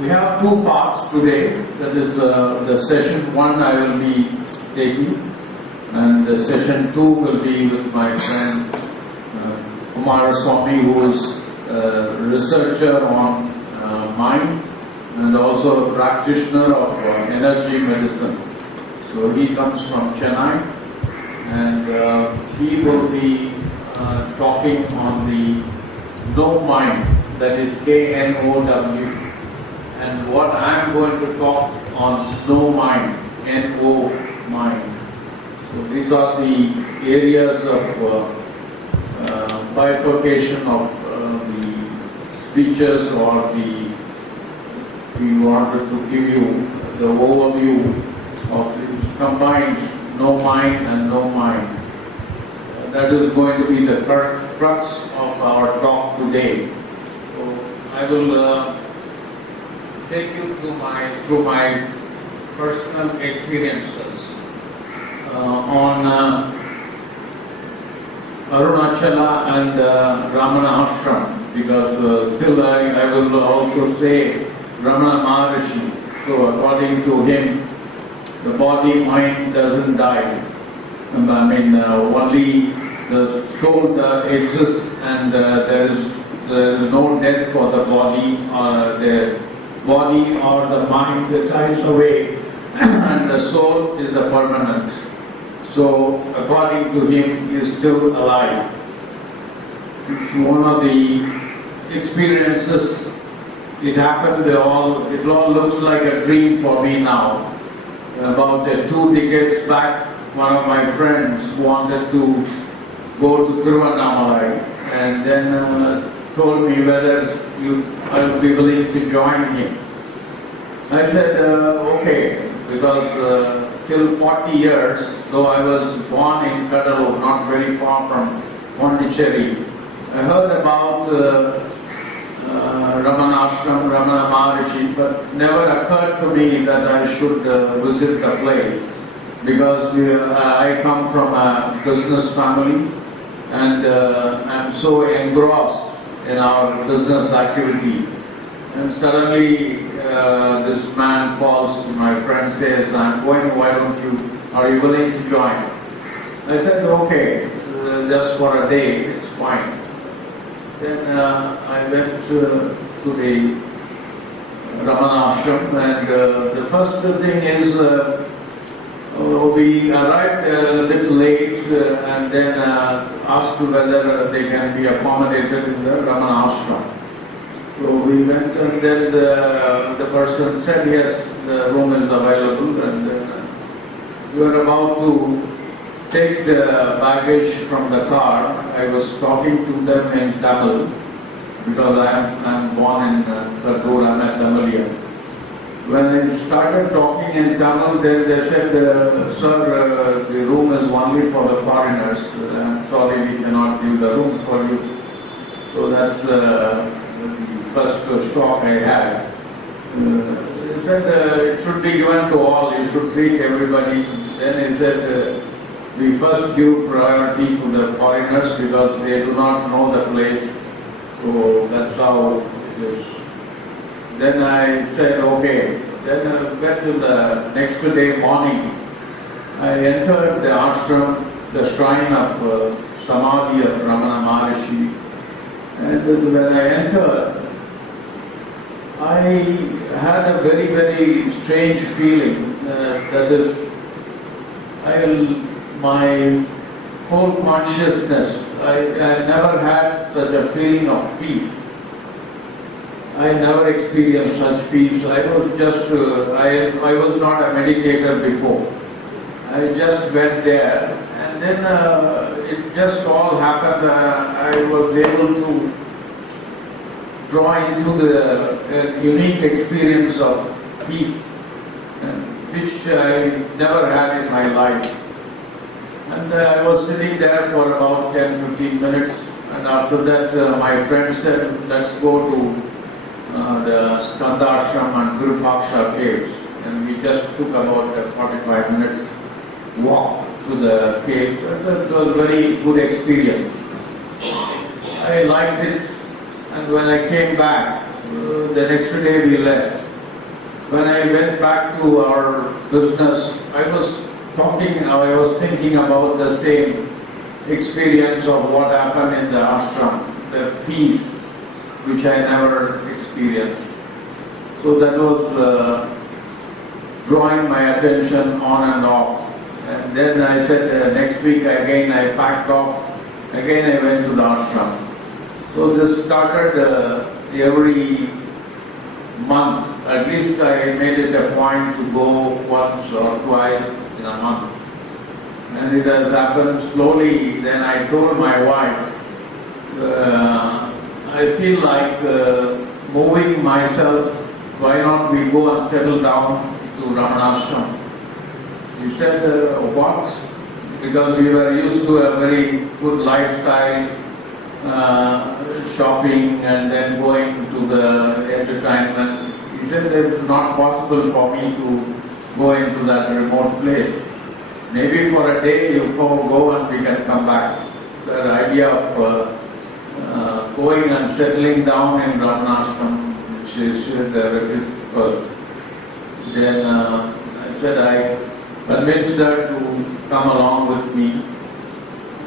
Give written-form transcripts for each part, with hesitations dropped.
We have two parts today. That is the session 1 I will be taking, and the session 2 will be with my friend Kumar Swami, who is a researcher on mind and also a practitioner of energy medicine. So he comes from Chennai, and he will be talking on the no mind, that is KNOW. And what I am going to talk on no mind, NO mind. So these are the areas of bifurcation of the speeches, or we wanted to give you the overview of the combined no mind and no mind. That is going to be the crux of our talk today. So I will take you through my personal experiences on Arunachala and Ramana Ashram, because still I will also say Ramana Maharshi. So according to him, the body mind doesn't die. Only the soul exists, and there is no death for the body, or the body or the mind that dies away, and the soul is the permanent. So according to him, he is still alive. It's one of the experiences. It happened. It all looks like a dream for me now. About 2 decades back, one of my friends wanted to go to Tiruvannamalai, and then told me whether I would be willing to join him. I said, okay, because till 40 years, though I was born in Cuddalore, not very far from Puducherry, I heard about Ramana Ashram, Ramana Maharshi, but never occurred to me that I should visit the place, because I come from a business family, and I'm so engrossed in our business activity. And suddenly this man calls to my friend, says, I'm going, are you willing to join? I said, okay, just for a day, it's fine. Then I went to the Ramana Ashram, and the first thing is we arrived a little late, and then asked whether they can be accommodated in the Ramana Ashram. So we went, and then the person said, yes, the room is available, and we were about to take the baggage from the car. I was talking to them in Tamil, because I'm born in Cuddalore, I'm a Tamilian. When I started talking in Tamil, then they said, sir, the room is only for the foreigners. I'm sorry, we cannot give the room for you. So that's the first shock I had. He said, it should be given to all, you should treat everybody. Then he said, we first give priority to the foreigners, because they do not know the place. So that's how it is. Then I said, okay. Then I went to the next day morning. I entered the ashram, the shrine of Samadhi of Ramana Maharshi. And when I entered, I had a very, very strange feeling. That is, my whole consciousness, I never had such a feeling of peace. I never experienced such peace. I was just, I was not a meditator before. I just went there, and then it just all happened. I was able to draw into the unique experience of peace, which I never had in my life. And I was sitting there for about 10-15 minutes, and after that my friend said, let's go to the Skandashram and Virupaksha caves, and we just took about a 45 minutes walk to the caves, and it was a very good experience. I liked it, and when I came back, the next day we left. when I went back to our business, I was thinking about the same experience of what happened in the ashram, the peace which I never experienced. So that was drawing my attention on and off. And then I said next week again I packed off, again I went to the ashram. So this started every month. At least I made it a point to go once or twice in a month. And it has happened slowly. Then I told my wife, I feel like moving myself, why not we go and settle down to Ramanashram? He said, what? Because we were used to a very good lifestyle, shopping and then going to the entertainment. He said it's not possible for me to go into that remote place. Maybe for a day you go and we can come back. The idea of going and settling down in Ramanashram, which is the retreat first. Then I said I convinced her to come along with me.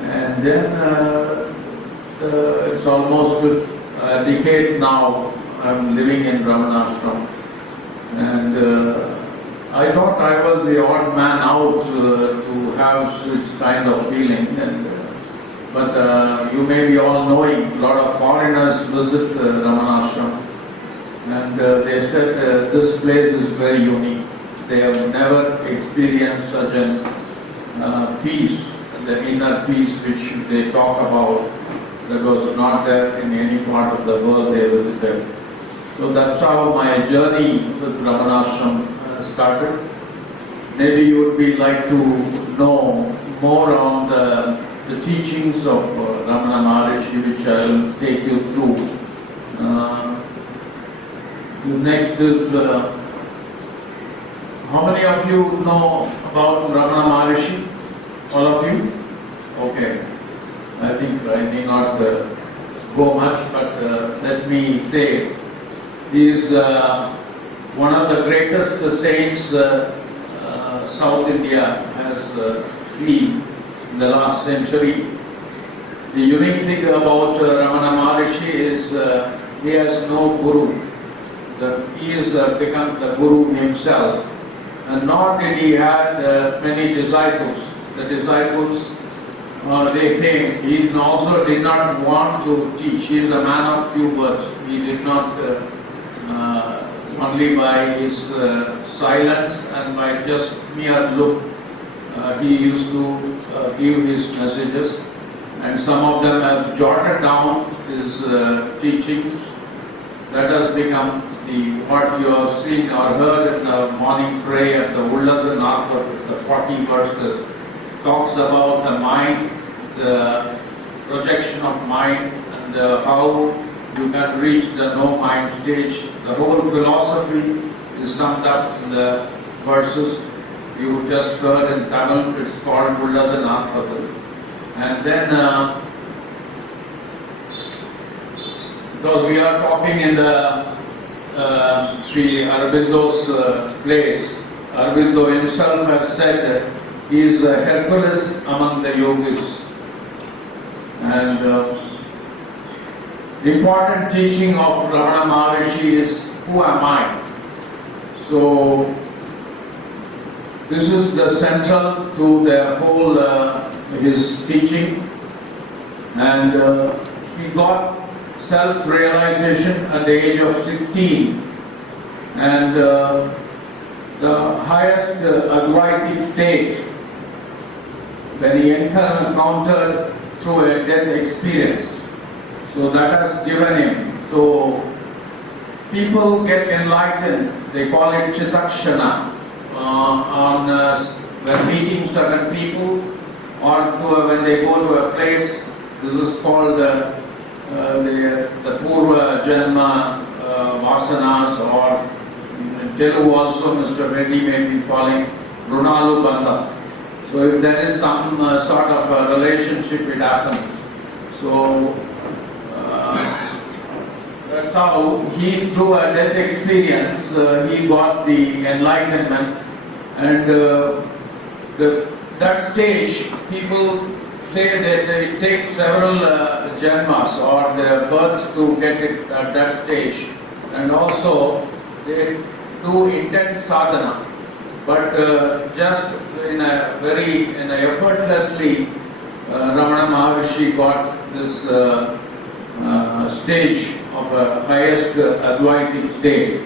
And then it's almost a decade now I'm living in Ramanashram. And I thought I was the odd man out to have this kind of feeling. But you may be all knowing, a lot of foreigners visit Ramanashram. And they said this place is very unique. They have never experienced such a peace, the inner peace which they talk about, that was not there in any part of the world they visited. So that's how my journey with Ramanashram started. Maybe you would be like to know more on the teachings of Ramana Maharshi, which I will take you through. Next is, how many of you know about Ramana Maharshi? All of you? Okay. I think I may not go much, but let me say, he is one of the greatest saints South India has seen in the last century. The unique thing about Ramana Maharshi is he has no guru. He is become the guru himself. And nor did he have many disciples. The disciples, they came. He also did not want to teach. He is a man of few words. He did not, only by his silence and by just mere look, he used to give his messages. And some of them have jotted down his teachings. That has become what you have seen or heard in the morning prayer, the Ulladu Narpatu, the 40 verses, talks about the mind, the projection of mind, and how you can reach the no-mind stage. The whole philosophy is summed up in the verses you just heard in Tamil. It's called Ulladu Narpatu. And then, because we are talking in the Sri Aurobindo's place, Aurobindo himself has said that he is a Hercules among the yogis. And the important teaching of Ramana Maharshi is, who am I? So, this is the central to the whole his teaching. And he got self-realization at the age of 16. And the highest Advaiti state, when he encountered through a death experience. So that has given him. So people get enlightened, they call it Chitakshana, when meeting certain people or when they go to a place. This is called the Purva Janma Vasanas, or in Telugu also Mr. Reddy may be calling Runalu Bandha. So if there is some sort of a relationship, it happens. So that's that's how he, through a death experience, he got the enlightenment. And that stage, people say that it takes several janmas or the births to get it at that stage. And also, they do intense sadhana. But just in a effortlessly, Ramana Maharshi got this stage of a highest Advaitic state,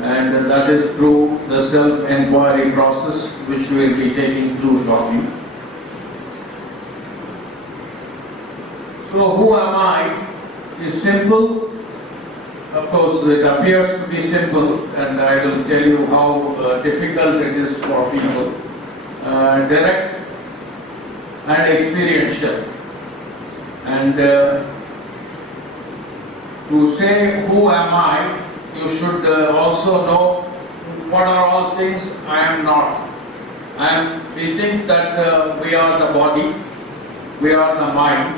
and that is through the self-enquiry process, which we will be taking through shortly. So, who am I is simple. Of course, it appears to be simple, and I will tell you how difficult it is for people. Direct and experiential. And to say who am I, you should also know what are all things I am not. We think that we are the body, we are the mind,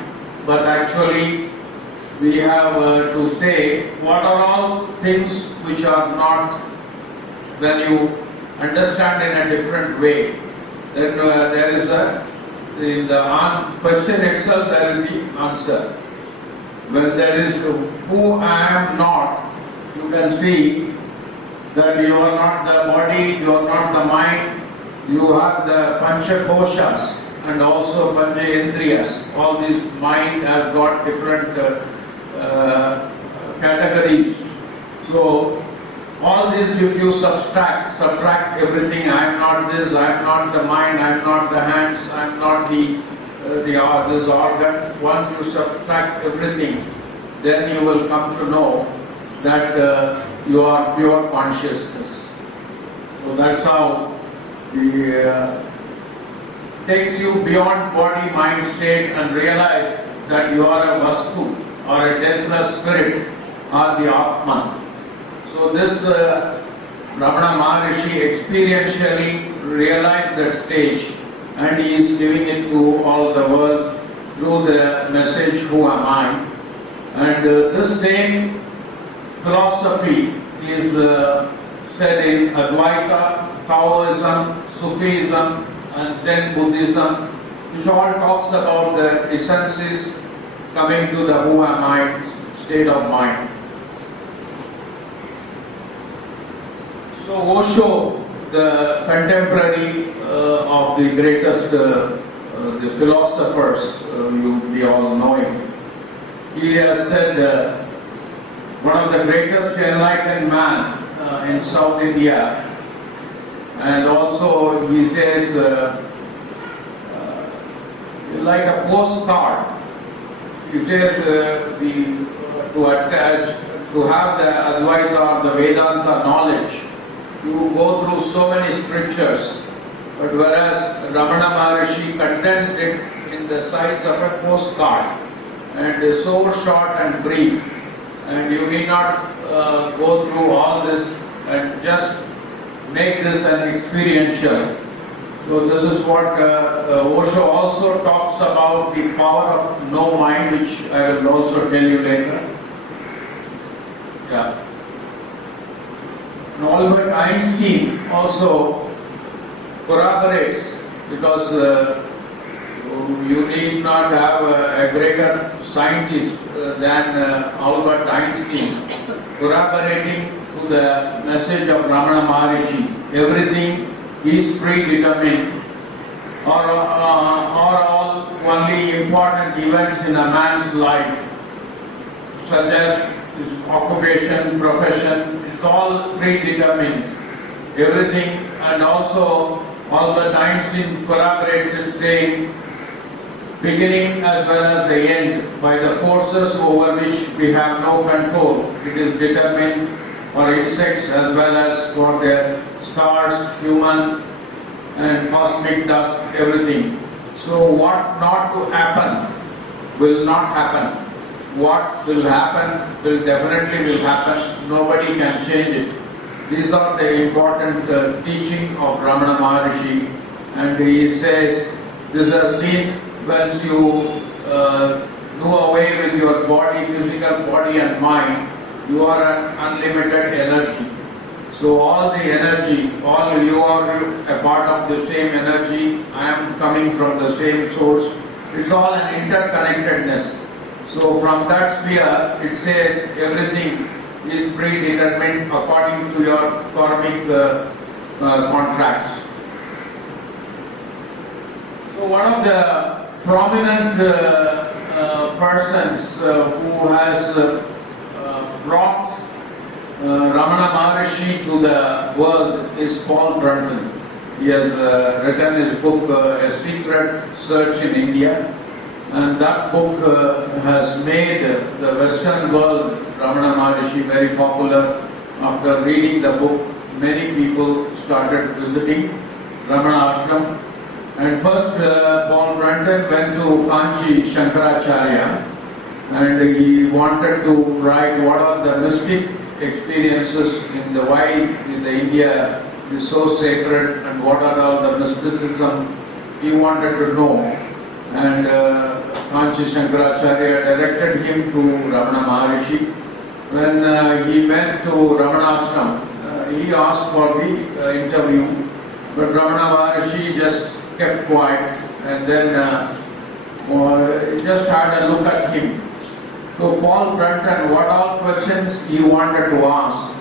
but actually we have to say what are all things which are not. When you understand in a different way, then there is in the question itself there will be answer. When there is who I am not, you can see that you are not the body, you are not the mind, you have the pancha koshas and also pancha indriyas. All these mind has got different categories. So all this, if you subtract everything, I am not this, I am not the mind, I am not the hands, I am not this organ. Once you subtract everything, then you will come to know that you are pure consciousness. So that's how the takes you beyond body, mind state and realize that you are a vastu or a deathless spirit or the Atman. So this Ramana Maharshi experientially realized that stage, and he is giving it to all the world through the message, who am I? And this same philosophy is said in Advaita, Taoism, Sufism and then Buddhism, which all talks about the essences coming to the who am I state of mind. So Osho, the contemporary of the greatest the philosophers, we all know him, he has said one of the greatest enlightened man in South India, and also he says like a postcard. He says to have the Advaita or the Vedanta knowledge, you go through so many scriptures, but whereas Ramana Maharshi condensed it in the size of a postcard and is so short and brief, and you may not go through all this and just make this an experiential. So this is what Osho also talks about, the power of no mind, which I will also tell you later. Yeah. And Albert Einstein also corroborates, because you need not have a greater scientist than Albert Einstein corroborating to the message of Ramana Maharshi. Everything is predetermined, or all only important events in a man's life, such as his occupation, profession, it's all predetermined. Everything, and also Albert Einstein corroborates it, saying beginning as well as the end by the forces over which we have no control. It is determined for insects as well as for the stars, human and cosmic dust, everything. So what not to happen will not happen. What will happen will definitely will happen. Nobody can change it. These are the important teaching of Ramana Maharshi, and he says this has been once you do away with your body, physical body and mind, You are an unlimited energy. So all the energy, all you are a part of the same energy, I am coming from the same source. It's all an interconnectedness. So from that sphere, it says everything is predetermined according to your karmic contracts. So one of the prominent persons who has brought Ramana Maharshi to the world is Paul Brunton. He has written his book, A Secret Search in India, and that book has made the Western world, Ramana Maharshi, very popular. After reading the book, many people started visiting Ramana Ashram. And first, Paul Brunton went to Kanchi Shankaracharya, and he wanted to write what are the mystic experiences in the why in the India is so sacred and what are all the mysticism he wanted to know. And Kanchi Shankaracharya directed him to Ramana Maharshi. When he went to Ramana Ashram, he asked for the interview, but Ramana Maharshi just kept quiet and then just had a look at him. So Paul Brunton, what all questions he wanted to ask,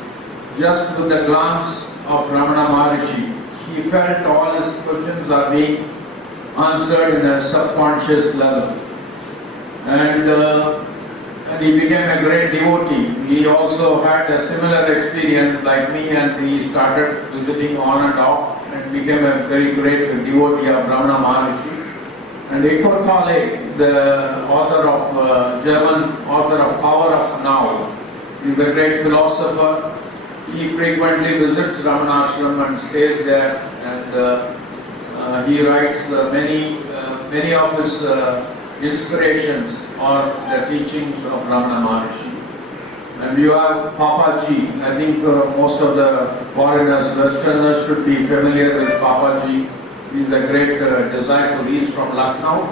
just with a glance of Ramana Maharshi, he felt all his questions are being answered in a subconscious level. And he became a great devotee. He also had a similar experience like me, and he started visiting on and off and became a very great devotee of Ramana Maharshi. And Eckhart Tolle, the author of German author of Power of Now, is a great philosopher. He frequently visits Ramana Ashram and stays there, and he writes many of his inspirations or the teachings of Ramana Maharshi. And you have Papaji. I think most of the foreigners, Westerners should be familiar with Papaji. He is a great disciple. He is from Lucknow,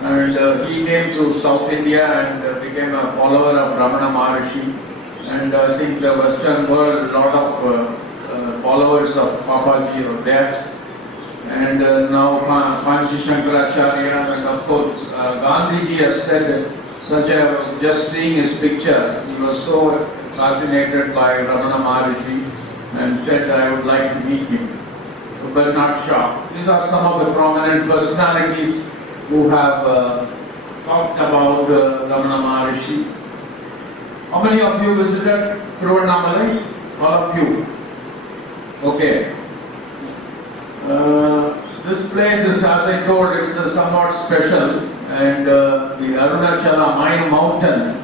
and he came to South India and became a follower of Ramana Maharshi. And I think the Western world, a lot of followers of Papaji are there. And now Kanchi Shankaracharya, and of course Gandhiji has said, just seeing his picture, he was so fascinated by Ramana Maharshi and said, I would like to meet him. Bernard Shaw. These are some of the prominent personalities who have talked about Ramana Maharshi. How many of you visited Thiruvannamalai? All of you. Okay. This place is, as I told, it's somewhat special, and the Arunachala Mine Mountain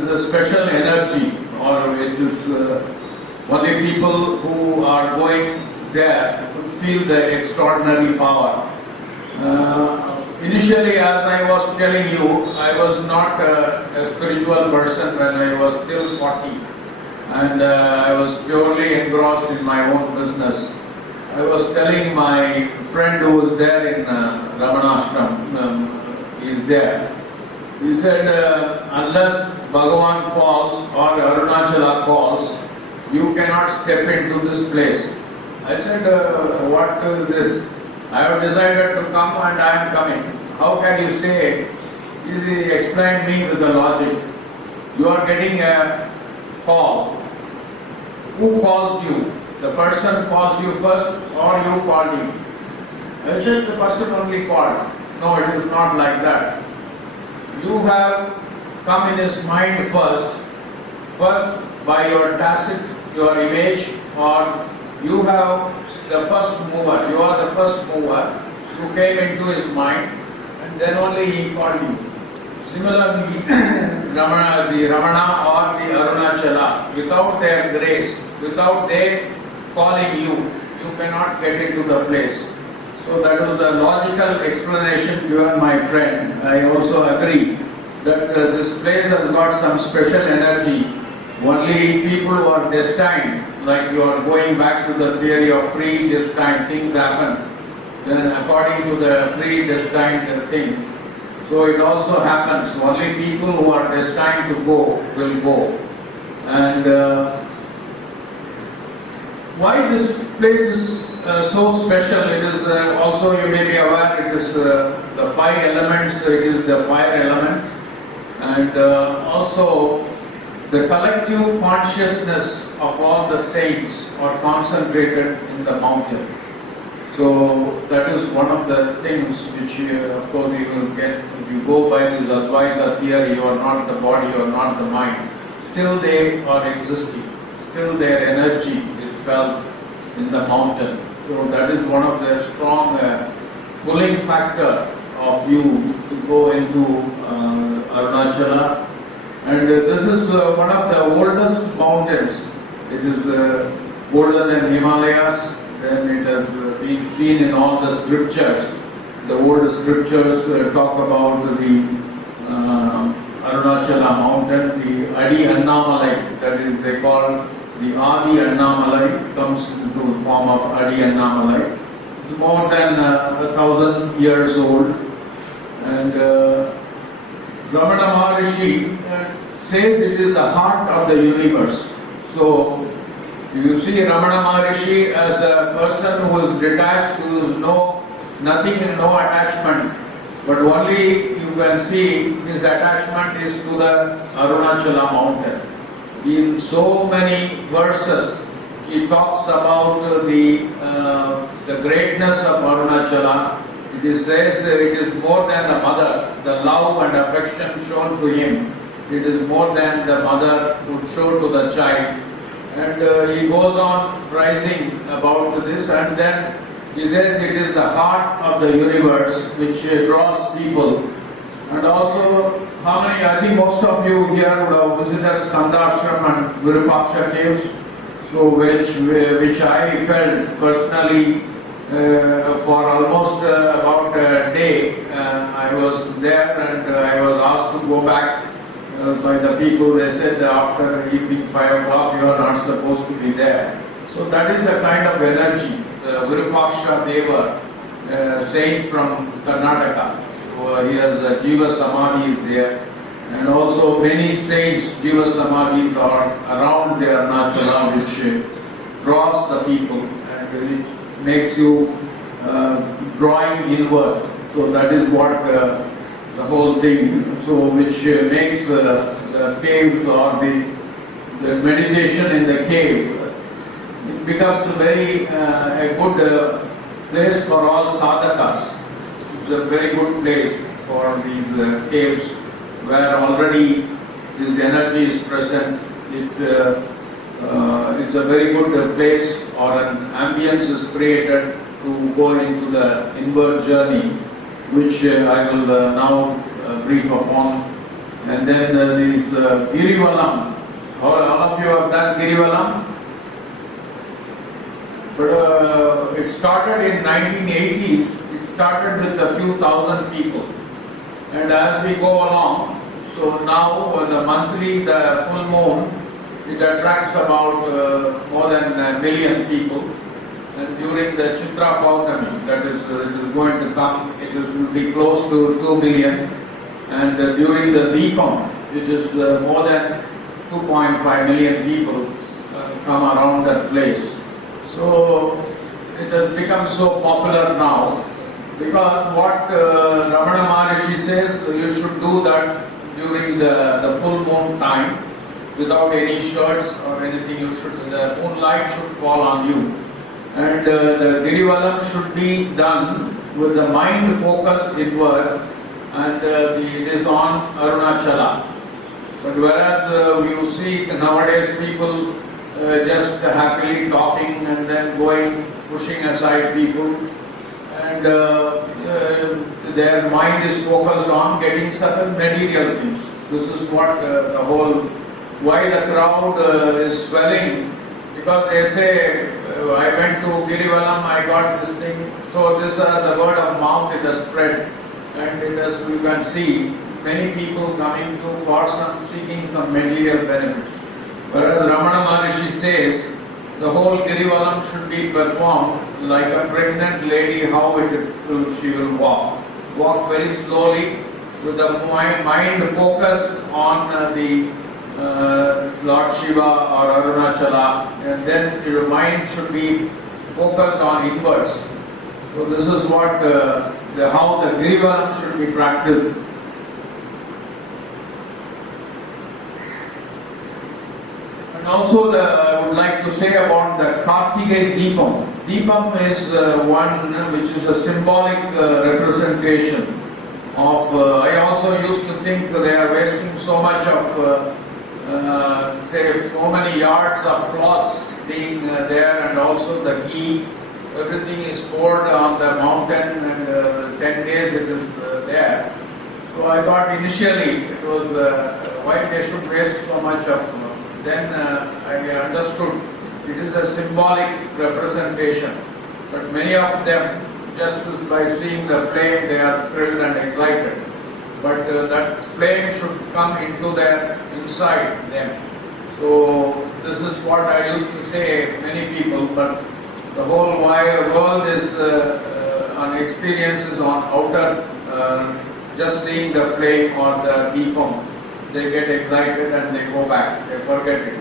is a special energy, or it is only people who are going there feel the extraordinary power. Initially, as I was telling you, I was not a spiritual person when I was still 40, and I was purely engrossed in my own business. I was telling my friend who was there in Ramana Ashram, he is there. He said, unless Bhagavan calls or Arunachala calls, you cannot step into this place. I said, what is this? I have decided to come and I am coming. How can you say? He explained me with the logic. You are getting a call. Who calls you? The person calls you first or you call him? I said, the person only called. No, it is not like that. You have come in his mind first by your tacit, your image, or you have the first mover. You are the first mover. You came into his mind, and then only he called you. Similarly, the Ramana or the Arunachala, without their grace, without their calling you, you cannot get into the place. So that was a logical explanation given my friend. I also agree that this place has got some special energy. Only people who are destined, like you are going back to the theory of predestined, things happen. Then according to the predestined things. So it also happens. Only people who are destined to go will go. And why this place is so special? It is also, you may be aware, it is the five elements. It is the fire element, and also the collective consciousness of all the saints are concentrated in the mountain. So that is one of the things which, of course, you will get. If you go by this Advaita theory, you are not the body, you are not the mind. Still they are existing. Still their energy is felt in the mountain. So that is one of the strong pulling factor of you to go into Arunachala. And this is one of the oldest mountains. It is older than Himalayas. Then it has been seen in all the scriptures. The old scriptures talk about the Arunachala mountain, the Adi Annamalai, that is they call the Adi Annamalai, comes into the form of Adi Annamalai. It's more than 1,000 years old. And Ramana Maharshi says it is the heart of the universe. So you see Ramana Maharshi as a person who is detached, who is nothing and no attachment. But only you can see his attachment is to the Arunachala mountain. In so many verses, he talks about the greatness of Arunachala. It says it is more than the mother, the love and affection shown to him. It is more than the mother would show to the child. And he goes on rising about this, and then he says it is the heart of the universe which draws people. And also, I think most of you here would have visited Skandashram and Virupaksha caves, so which I felt personally for almost about a day. I was there and I was asked to go back by the people. They said after evening 5 o'clock you are not supposed to be there. So that is the kind of energy. Virupaksha Deva, saint from Karnataka. He has a Jiva Samadhi there. And also many saints, Jiva Samadhis are around the Arunachala, which draws the people and it makes you drawing inward. So that is what the whole thing, so which makes the caves or the meditation in the cave, it becomes very a good place for all sadhakas. It's a very good place for these caves where already this energy is present. It's a very good place, or an ambience is created to go into the inward journey, which I will now brief upon. And then these Girivalam. All of you have done Girivalam? But it started in 1980s. It started with a few thousand people. And as we go along, so now the full moon, it attracts about more than 1 million people. And during the Chitra Paurnami, that is, it is going to come, it will be close to 2 million. And during the Deepam, it is more than 2.5 million people come around that place. So it has become so popular now, because what Ramana Maharshi says, you should do that during the full moon time, without any shirts or anything. The moonlight should fall on you. And the Girivalam should be done with the mind focused inward, and it is on Arunachala. But whereas you see nowadays people just happily talking and then going, pushing aside people, and their mind is focused on getting certain material things. This is what why the crowd is swelling, because they say, I went to Girivalam, I got this thing. So this as a word of mouth, it has spread, and it has, you can see many people coming to seeking some material benefits. Whereas Ramana Maharshi says the whole Girivalam should be performed like a pregnant lady, how she will walk. Walk very slowly with the mind focused on the Lord Shiva or Arunachala, and then your mind should be focused on inwards. So this is what how the Girivaram should be practiced. And also I would like to say about the Kartikeya Deepam. Deepam is one which is a symbolic representation of, I also used to think they are wasting so much of say so many yards of cloths being there, and also the ghee, everything is poured on the mountain, and 10 days it is there. So I thought initially it was why they should waste so much of. Then I understood it is a symbolic representation, but many of them, just by seeing the flame, they are thrilled and excited. But that flame should come into their inside them. So this is what I used to say many people, but the whole wide world is on experiences on outer, just seeing the flame or the deepam, they get excited and they go back, they forget it.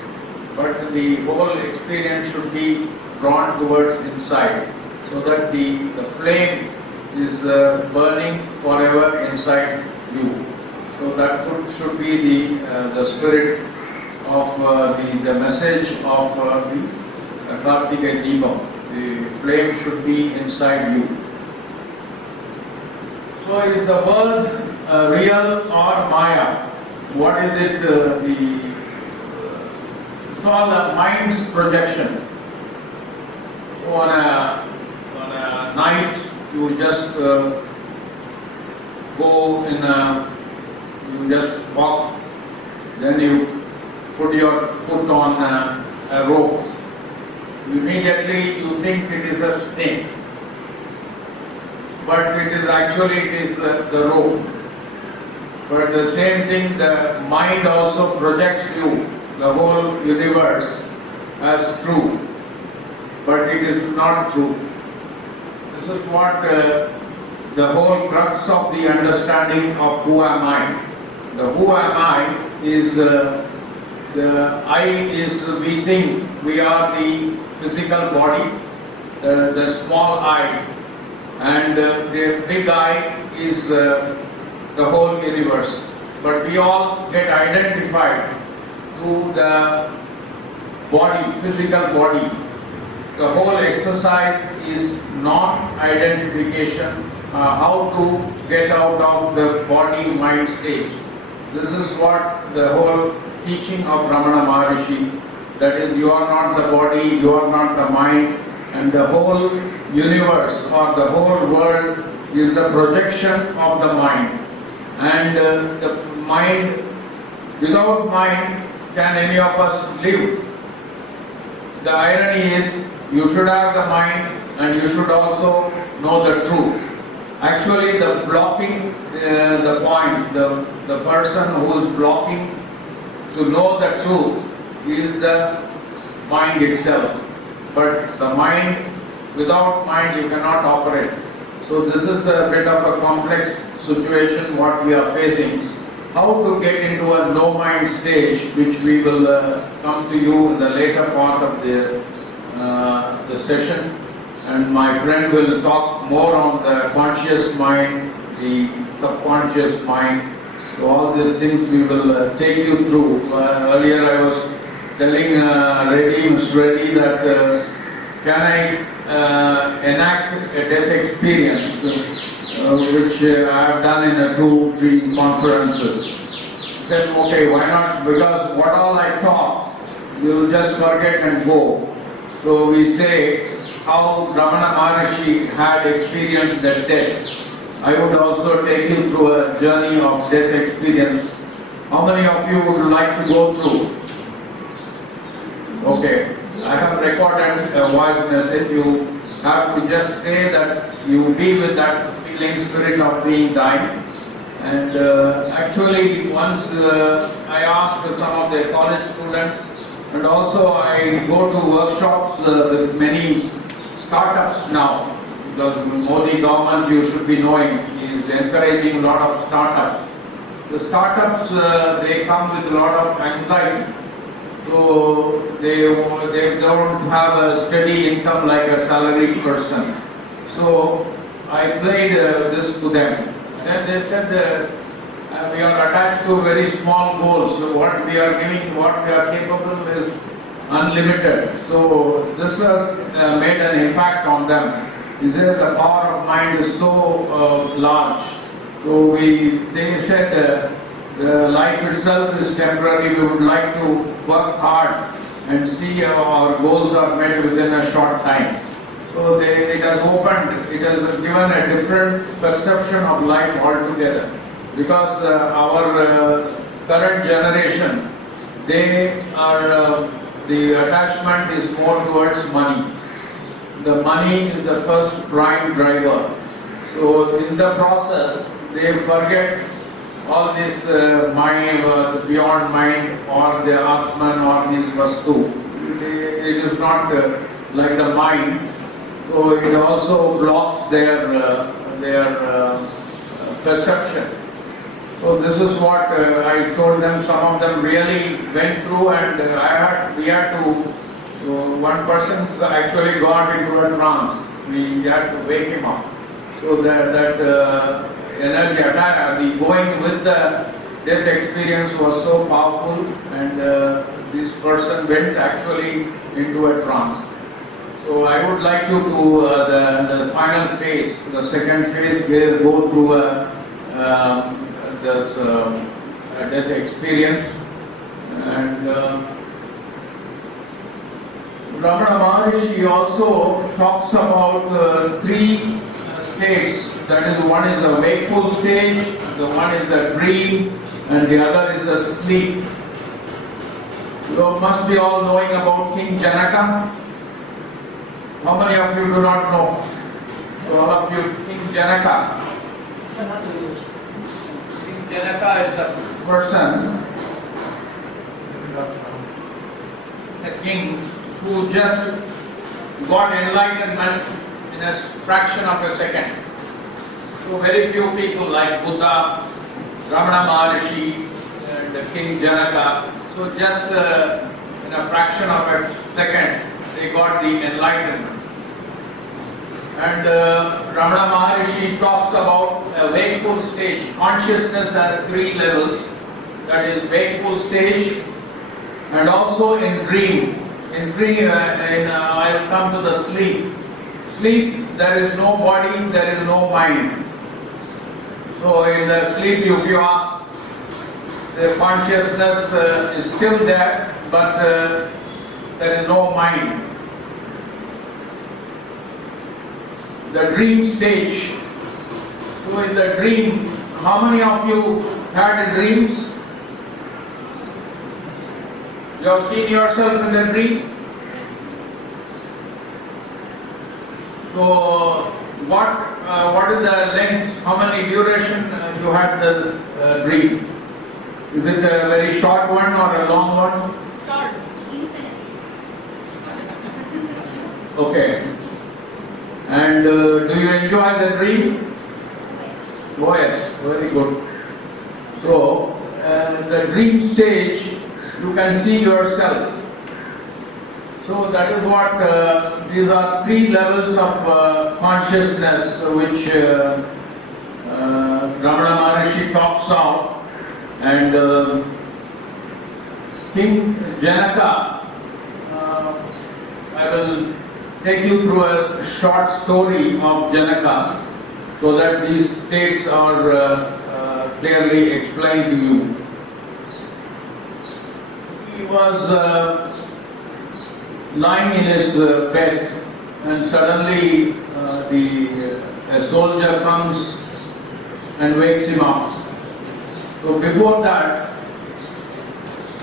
But the whole experience should be drawn towards inside, so that the flame is burning forever inside you. So that should be the spirit of the message of the Kartikeya Deepam. The flame should be inside you. So is the world real or Maya? What is it? It's all a mind's projection. So on a night you just go in you just walk, then you put your foot on a rope. Immediately you think it is a snake, but it is the rope. But the same thing, the mind also projects you, the whole universe, as true, but it is not true. This is what the whole crux of the understanding of who am I. The who am I is the I is we think we are the physical body, the small I, and the big I is the whole universe. But we all get identified to the body, physical body. The whole exercise is non-identification, how to get out of the body-mind stage. This is what the whole teaching of Ramana Maharshi, that is, you are not the body, you are not the mind, and the whole universe or the whole world is the projection of the mind. And the mind, without mind, can any of us live? The irony is, you should have the mind and you should also know the truth. Actually, the blocking the point, the person who is blocking to know the truth is the mind itself. But the mind, without mind you cannot operate. So this is a bit of a complex situation what we are facing. How to get into a no mind stage, which we will come to you in the later part of the session. And my friend will talk more on the conscious mind, the subconscious mind. So all these things we will take you through. Earlier I was telling Mr. Reddy that can I enact a death experience, which I have done in 2-3 conferences. He said, okay, why not? Because what all I talk, you will just forget and go. So we say how Ramana Maharshi had experienced that death. I would also take you through a journey of death experience. How many of you would like to go through? Okay, I have recorded a voice message. You have to just say that you be with that feeling spirit of being dying. And actually, once I asked some of the college students, and also I go to workshops with many startups now, because Modi government, you should be knowing, is encouraging a lot of startups. the startups, they come with a lot of anxiety. So they don't have a steady income like a salaried person. So I played this to them. Then they said we are attached to very small goals. So what we are giving, what we are capable is unlimited. So this has made an impact on them. He said the power of mind is so large. So they said life itself is temporary. We would like to work hard and see our goals are met within a short time. So it has given a different perception of life altogether. Because our current generation, they are the attachment is more towards money. The money is the first prime driver. So in the process, they forget all this mind, beyond mind, or the Atman or his Vastu. It is not like the mind. So it also blocks their perception. So this is what I told them. Some of them really went through, and we had to. One person actually got into a trance. We had to wake him up. So that energy attack, the going with the death experience was so powerful, and this person went actually into a trance. So I would like you to the final phase, the second phase, where go through this death experience. And Ramana Maharshi also talks about three states. That is, one is the wakeful stage, the one is the dream, and the other is the sleep. You must be all knowing about King Janaka. How many of you do not know? So all of you, King Janaka. King Janaka is a person, a king who just got enlightenment in a fraction of a second. So very few people like Buddha, Ramana Maharshi, and King Janaka. So just in a fraction of a second, they got the enlightenment. And Ramana Maharshi talks about a wakeful stage. Consciousness has three levels. That is wakeful stage, and also in dream. In dream, I'll come to the sleep. Sleep, there is no body, there is no mind. So in the sleep, if you ask, the consciousness is still there, but there is no mind. The dream stage. So in the dream, how many of you had dreams? You have seen yourself in the dream? So what is the length, how many duration you had the dream? Is it a very short one or a long one? Short, infinite. Okay. And do you enjoy the dream? Oh yes, very good. So the dream stage, you can see yourself. So that is what, these are three levels of consciousness which Ramana Maharshi talks of. And King Janaka, I will take you through a short story of Janaka so that these states are clearly explained to you. He was lying in his bed, and suddenly a soldier comes and wakes him up. So before that,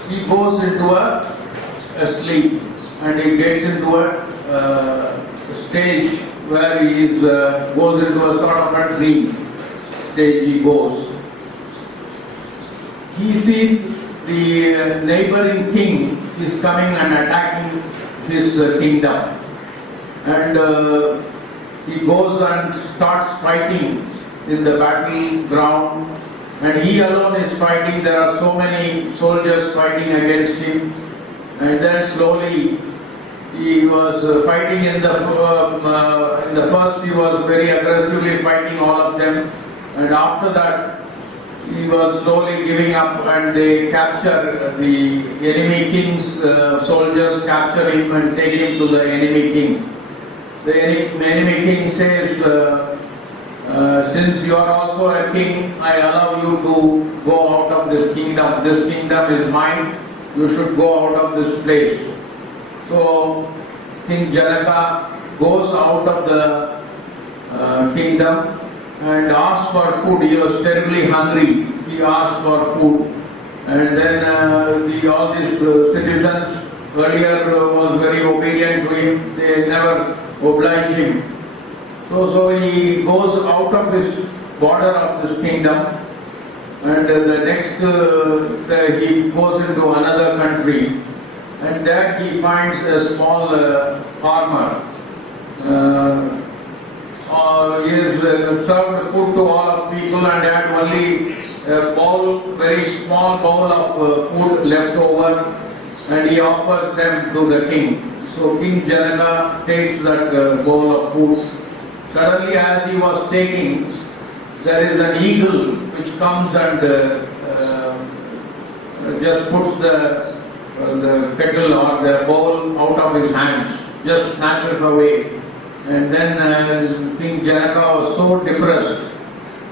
he goes into a sleep, and he gets into a stage where he goes into a sort of a dream stage. He goes. He sees the neighboring king is coming and attacking his kingdom, and he goes and starts fighting in the battleground, and he alone is fighting. There are so many soldiers fighting against him, and then slowly he was fighting in the first. He was very aggressively fighting all of them, and after that he was slowly giving up, and they capture the enemy king's soldiers, capture him and take him to the enemy king. The enemy king says, since you are also a king, I allow you to go out of this kingdom. This kingdom is mine. You should go out of this place. So King Janaka goes out of the kingdom and asks for food. He was terribly hungry. He asked for food. And then all these citizens earlier was very obedient to him. They never obliged him. So he goes out of this border of this kingdom, and the next he goes into another country, and there he finds a small farmer. He has served food to all of people and had only a bowl, very small bowl of food left over, and he offers them to the king. So King Janaka takes that bowl of food. Suddenly, as he was taking, there is an eagle which comes and just puts the kettle or the bowl out of his hands, just snatches away. And then King Janaka was so depressed,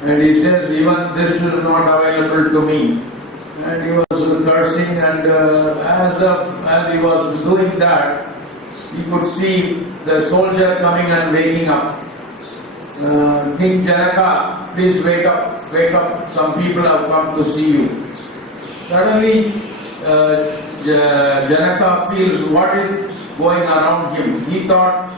and he says, even this is not available to me. And he was cursing, and as he was doing that, he could see the soldier coming and waking up. King Janaka, please wake up, some people have come to see you. Suddenly, Janaka feels what is going around him. He thought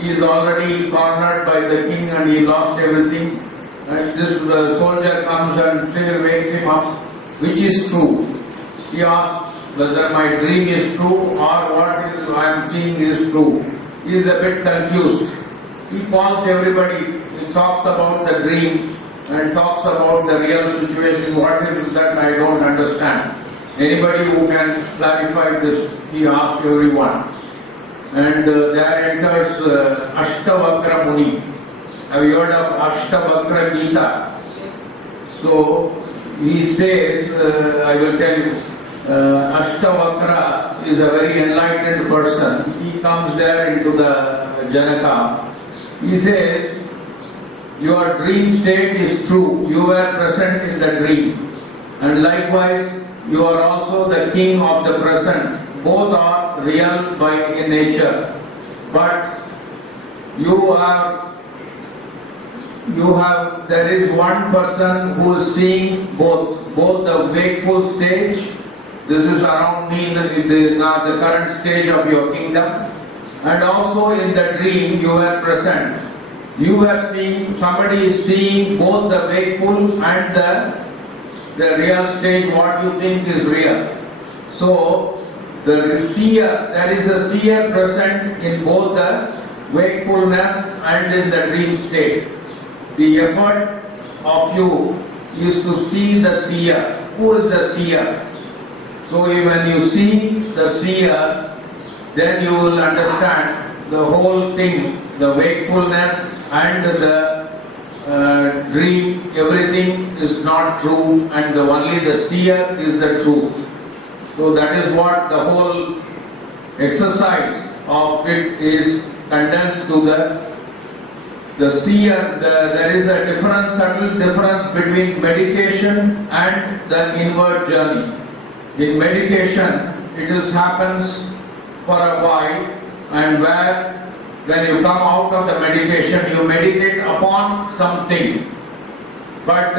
he is already cornered by the king and he lost everything. And this soldier comes and still wakes him up, which is true. He asks whether my dream is true or what I am seeing is true. He is a bit confused. He calls everybody, he talks about the dream and talks about the real situation. What is it that I don't understand? Anybody who can clarify this, he asks everyone. And there enters Ashtavakra Muni. Have you heard of Ashtavakra Gita? So he says, I will tell you, Ashtavakra is a very enlightened person. He comes there into the Janaka. He says, your dream state is true. You were present in the dream. And likewise, you are also the king of the present. Both are real by nature. But there is one person who is seeing both the wakeful stage. This is around me in the current stage of your kingdom. And also in the dream you were present. You are seeing, somebody is seeing both the wakeful and the real stage, what you think is real. So the seer, there is a seer present in both the wakefulness and in the dream state. The effort of you is to see the seer. Who is the seer? So when you see the seer, then you will understand the whole thing, the wakefulness and the dream, everything is not true, and only the seer is the truth. So that is what the whole exercise of it is condensed to the seer. There is a subtle difference between meditation and the inward journey. In meditation, it happens for a while, and when you come out of the meditation, you meditate upon something. But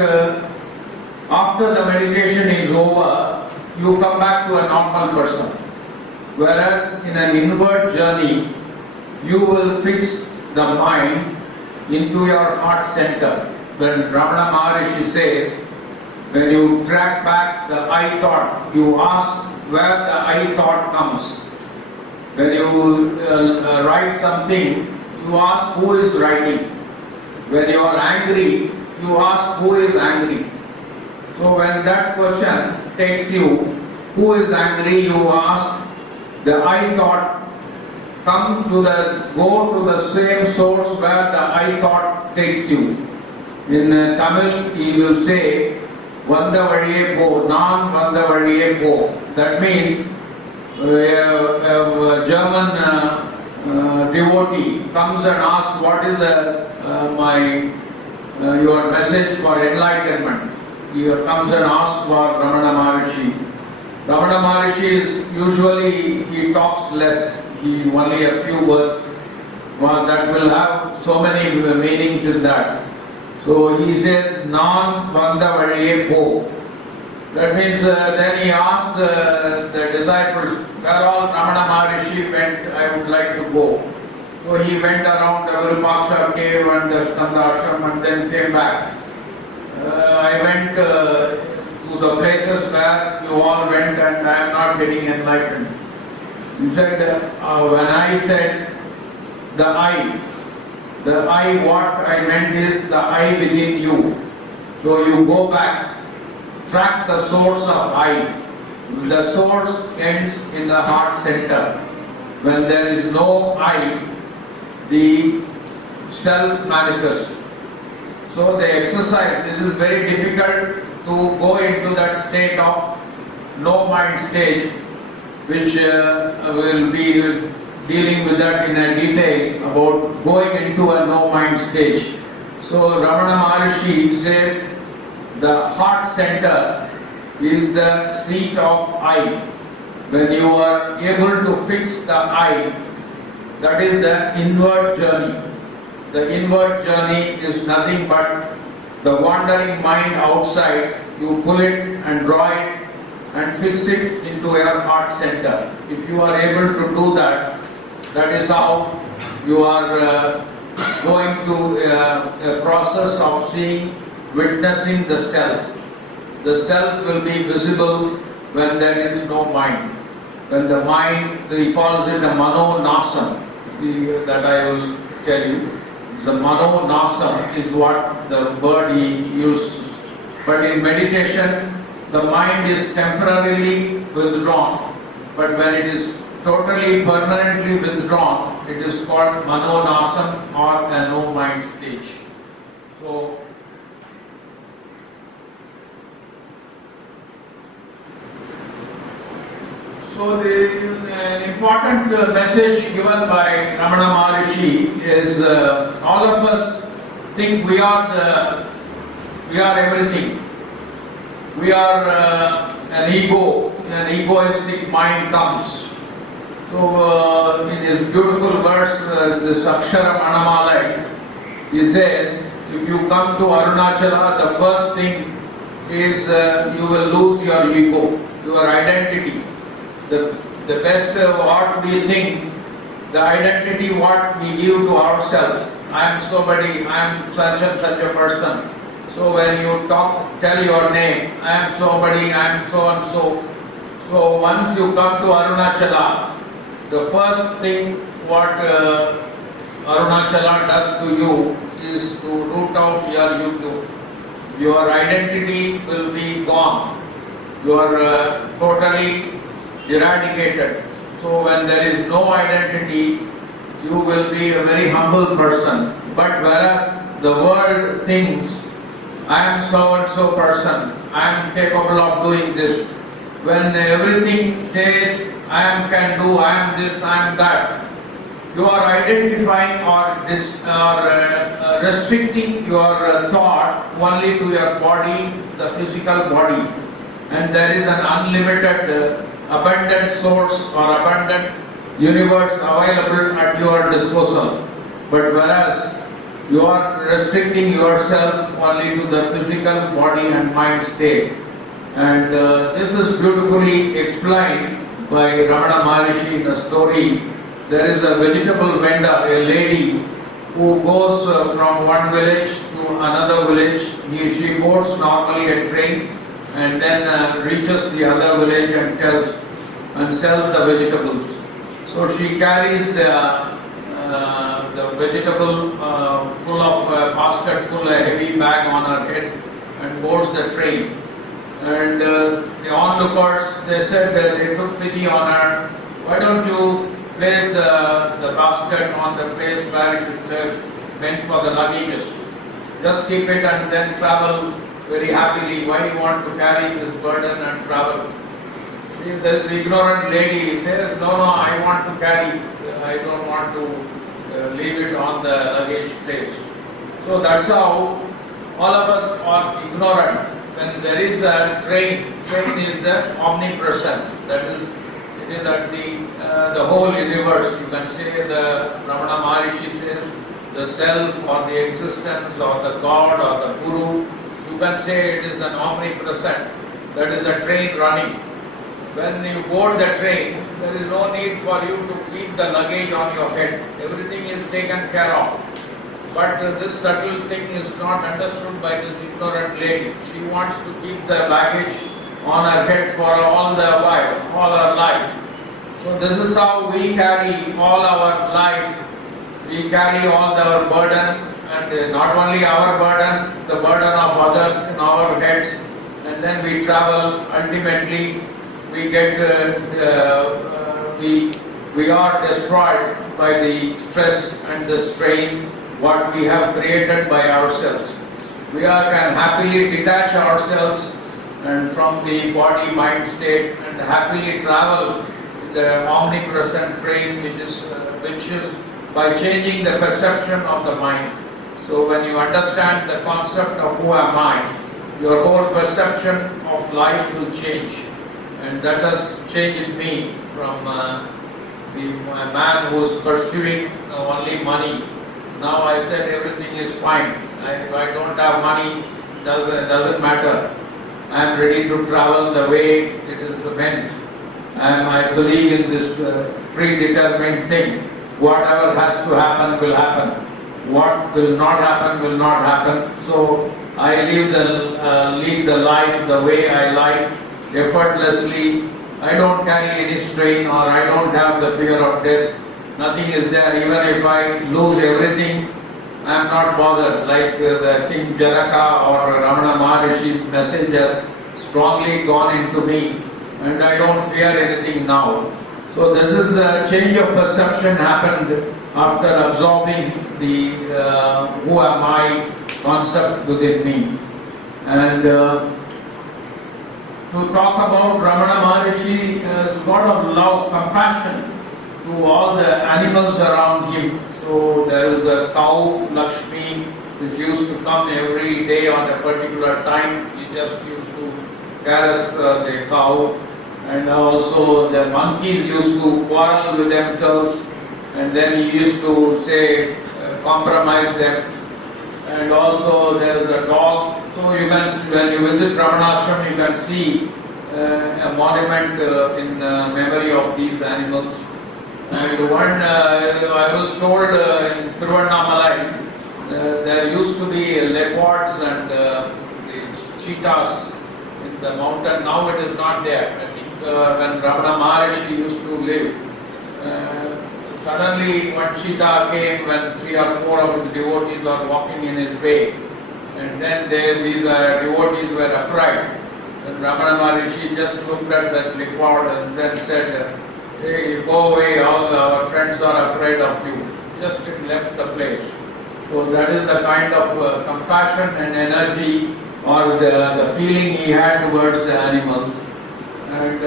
after the meditation is over, you come back to a normal person. Whereas in an inward journey, you will fix the mind into your heart center. When Ramana Maharshi says, when you track back the I thought, you ask where the I thought comes. When you write something, you ask who is writing. When you are angry, you ask who is angry. So when that question takes you, who is angry, you ask the I thought, go to the same source where the I thought takes you. In Tamil, he will say, Vanda valiye po, nan vanda valiye po. That means a German devotee comes and asks, what is your message for enlightenment? He comes and asks for Ramana Maharshi. Ramana Maharshi he talks less, he only a few words, that will have so many meanings in that. So he says, Nan Vanda Valiye Po. That means then he asks the disciples, where all Ramana Maharshi went, I would like to go. So he went around the Virupaksha cave and the Skanda ashram and then came back. I went to the places where you all went and I am not getting enlightened. He said, when I said the I, what I meant is the I within you. So you go back, track the source of I. The source ends in the heart center. When there is no I, the self manifests. So the exercise, this is very difficult to go into that state of no mind stage, which will be dealing with that in a detail about going into a no mind stage. So Ramana Maharshi says the heart center is the seat of I. When you are able to fix the I, that is the inward journey. The inward journey is nothing but the wandering mind outside. You pull it and draw it and fix it into your heart center. If you are able to do that, that is how you are going to a process of witnessing the self. The self will be visible when there is no mind. When the mind, he calls it a mano nasam, that I will tell you. The mano nasam is what the word he uses. But in meditation, the mind is temporarily withdrawn. But when it is totally permanently withdrawn, it is called mano nasam or a no mind stage. So the important message given by Ramana Maharshi is all of us think we are everything. We are an egoistic mind comes. So in his beautiful verse, this Aksharam Anamalai, he says, if you come to Arunachala, the first thing is you will lose your ego, your identity. The best what we think, the identity what we give to ourselves. I am somebody, I am such and such a person. So when you tell your name, I am somebody, I am so and so. So once you come to Arunachala, the first thing what Arunachala does to you is to root out your ego. Your identity will be gone. You are totally eradicated. So when there is no identity, you will be a very humble person. But whereas the world thinks, I am so and so person, I am capable of doing this. When everything says, I can do, I am this, I am that, you are identifying or restricting your thought only to your body, the physical body. And there is an unlimited abundant source or abundant universe available at your disposal. But whereas you are restricting yourself only to the physical body and mind state. And this is beautifully explained by Ramana Maharshi in a story. There is a vegetable vendor, a lady, who goes from one village to another village. She boards normally a train and then reaches the other village and sells the vegetables. So she carries the vegetable full of basket full, a heavy bag on her head and boards the train. And the onlookers, they said that they took pity on her. Why don't you place the basket on the place where it is meant for the luggages? Just keep it and then travel very happily. Why you want to carry this burden and travel? This ignorant lady says, no, I want to carry. I don't want to leave it on the luggage place. So that's how all of us are ignorant. When there is a train is the omnipresent. That is, it is at the whole universe. You can say the Ramana Maharshi says the self or the existence or the God or the Guru. You can say it is the omnipresent. That is the train running. When you board the train, there is no need for you to keep the luggage on your head. Everything is taken care of. But this subtle thing is not understood by this ignorant lady. She wants to keep the baggage on her head for all the while, all her life. So this is how we carry all our life. We carry all our burden, and not only our burden, the burden of others in our heads. And then we travel. Ultimately, we get we are destroyed by the stress and the strain what we have created by ourselves. We can happily detach ourselves and from the body-mind state and happily travel the omnipresent train, which is by changing the perception of the mind. So when you understand the concept of who am I, your whole perception of life will change. And that has changed me from a man who is pursuing only money. Now I said everything is fine. I don't have money, doesn't matter. I am ready to travel the way it is meant. And I believe in this predetermined thing. Whatever has to happen will happen. What will not happen will not happen. So I lead the life the way I like, effortlessly. I don't carry any strain, or I don't have the fear of death. Nothing is there. Even if I lose everything, I am not bothered. Like the King Janaka or Ramana Maharshi's message has strongly gone into me, and I don't fear anything now. So this is a change of perception happened after absorbing the who am I concept within me. And to talk about Ramana Maharshi has a lot of love, compassion to all the animals around him. So there is a cow, Lakshmi, which used to come every day on a particular time. He just used to caress the cow. And also the monkeys used to quarrel with themselves, and then he used to say, compromise them. And also there is a dog. So you can, when you visit Ramanashram, you can see a monument in memory of these animals. And one, I was told in Tiruvannamalai, there used to be leopards and the cheetahs in the mountain. Now it is not there. I think when Ramana Maharshi used to live, suddenly one cheetah came when 3 or 4 of his devotees were walking in his way. And then these devotees were afraid. And Ramana Maharshi just looked at that leopard and then said, hey, you go away, all our friends are afraid of you. Just left the place. So that is the kind of compassion and energy or the feeling he had towards the animals. And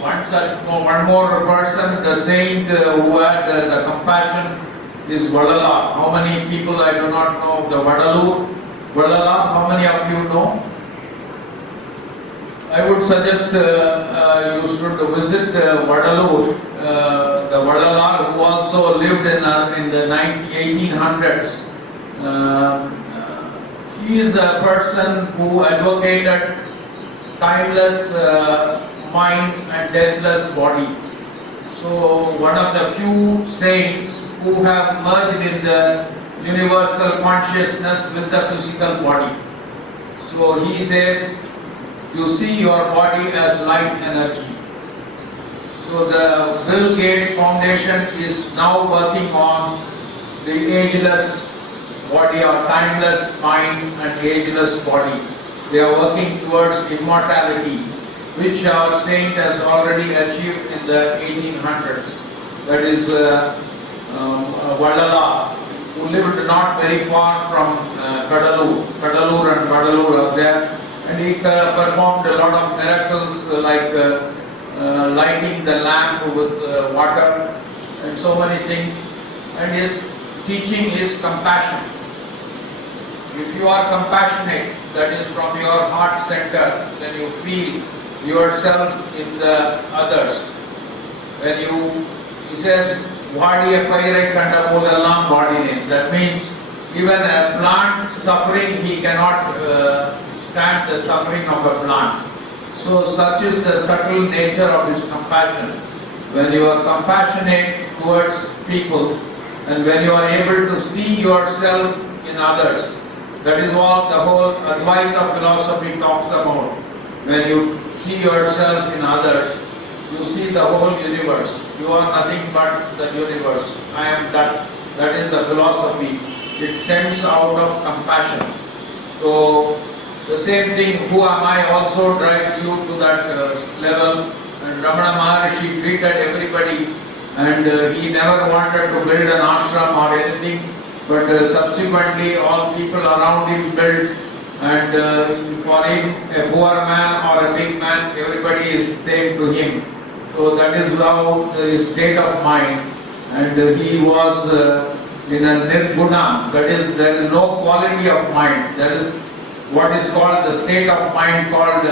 one more person, the saint who had the compassion is Vadala. How many people I do not know the Vadalur? Vadala, how many of you know? I would suggest you should visit Vadalur, the Vadalar who also lived in the 1800s. He is a person who advocated timeless mind and deathless body. So one of the few saints who have merged in the universal consciousness with the physical body. So he says, you see your body as light energy. So the Bill Gates Foundation is now working on the ageless body or timeless mind and ageless body. They are working towards immortality, which our saint has already achieved in the 1800s. That is Vadala, who lived not very far from Kadalur and Vadalur are there, and he performed a lot of miracles like lighting the lamp with water and so many things. And his teaching is compassion. If you are compassionate, that is from your heart center, then you feel yourself in the others. When he says, Vadiya Pairai Kanda Podalam Vadine, that means even a plant suffering, he cannot stand the suffering of a plant. So such is the subtle nature of his compassion. When you are compassionate towards people, and when you are able to see yourself in others, that is what the whole Advaita philosophy talks about. When you see yourself in others, you see the whole universe. You are nothing but the universe. I am that. That is the philosophy. It stems out of compassion. So the same thing, who am I, also drives you to that level. And Ramana Maharshi treated everybody, and he never wanted to build an ashram or anything, but subsequently all people around him built, and for him, a poor man or a big man, everybody is same to him. So that is how his state of mind, and he was in a nirguna, that is, there is no quality of mind. There is what is called the state of mind called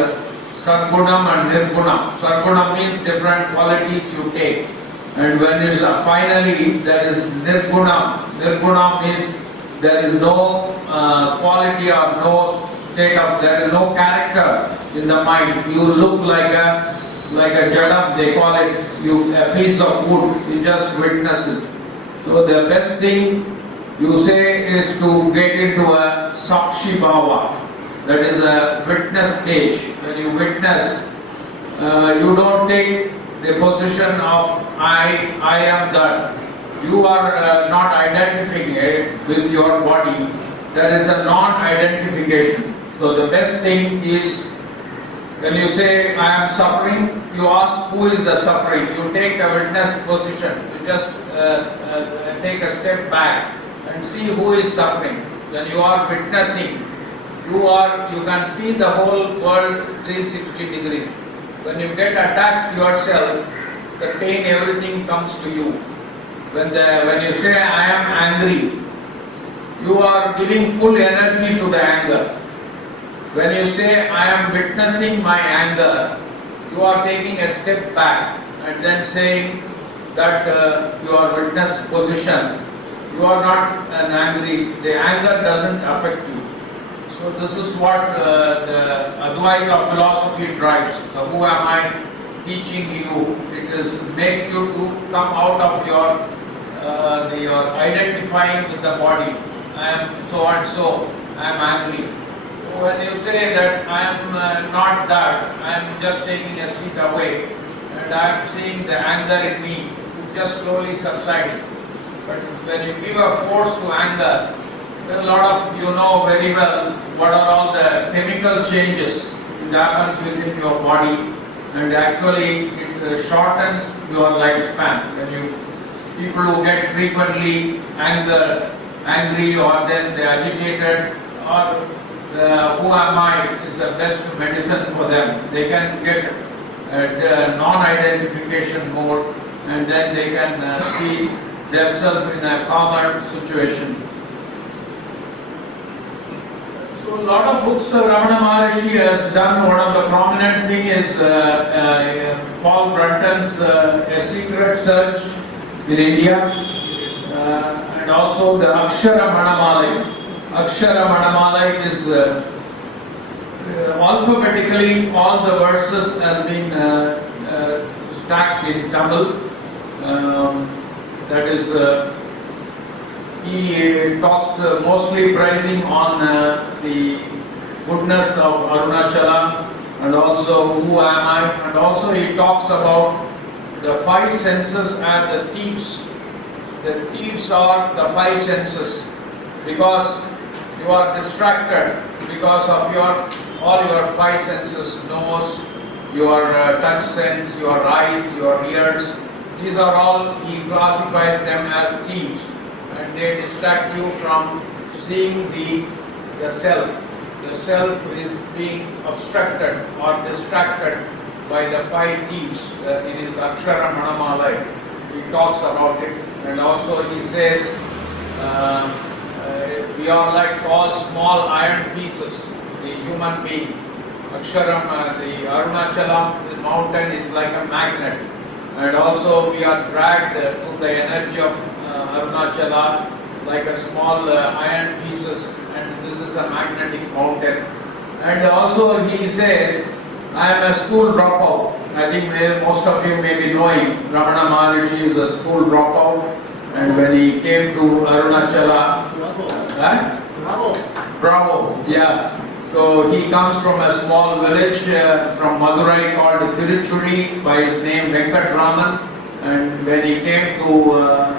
sargunam and nirguna. Sarguna means different qualities you take. And when it is finally there is nirguna. Nirguna means there is no quality or no state of, there is no character in the mind. You look like a jadam, they call it, a piece of wood, you just witness it. So the best thing you say is to get into a sakshi bhava, that is a witness stage. When you witness, you don't take the position of I am that. You are not identifying it with your body. There is a non-identification. So the best thing is, when you say I am suffering, you ask who is the suffering. You take a witness position. You just take a step back and see who is suffering. When you are witnessing, you can see the whole world 360 degrees. When you get attached to yourself, the pain, everything comes to you. When you say I am angry, you are giving full energy to the anger. When you say I am witnessing my anger, you are taking a step back and then saying that your witness position, you are not an angry, the anger doesn't affect you. So this is what the Advaita philosophy drives. Who am I teaching you? It makes you to come out of your identifying with the body. I am so and so, I am angry. When you say that I am not that, I am just taking a seat away and I am seeing the anger in me, just slowly subsiding. But when you give a force to anger, then a lot of, you know very well what are all the chemical changes that happens within your body, and actually it shortens your lifespan. People who get frequently angry or then they agitated, or who am I is the best medicine for them. They can get non-identification mode, and then they can see themselves in a calmer situation. So a lot of books Ramana Maharshi has done. One of the prominent thing is Paul Brunton's A Secret Search in India, and also the Akshara Manamalai. Akshara Manamalai is alphabetically all the verses have been stacked in Tamil. That is, he talks mostly praising on the goodness of Arunachala, and also who am I, and also he talks about the five senses and the thieves. The thieves are the five senses, because you are distracted because of your all your five senses, nose, your touch sense, your eyes, your ears, these are all, he classifies them as thieves, and they distract you from seeing the self. The self is being obstructed or distracted by the five thieves in his Akshara Manamalai. He talks about it, and also he says we are like all small iron pieces, the human beings. Aksharam, the Arunachalam, the mountain is like a magnet, and also we are dragged to the energy of Arunachala like a small iron pieces, and this is a magnetic mountain. And also he says, I am a school dropout. I think most of you may be knowing Ramana Maharshi is a school dropout, and when he came to Arunachala, Bravo, yeah. So he comes from a small village from Madurai called Puducherry by his name Venkatraman, and when he came to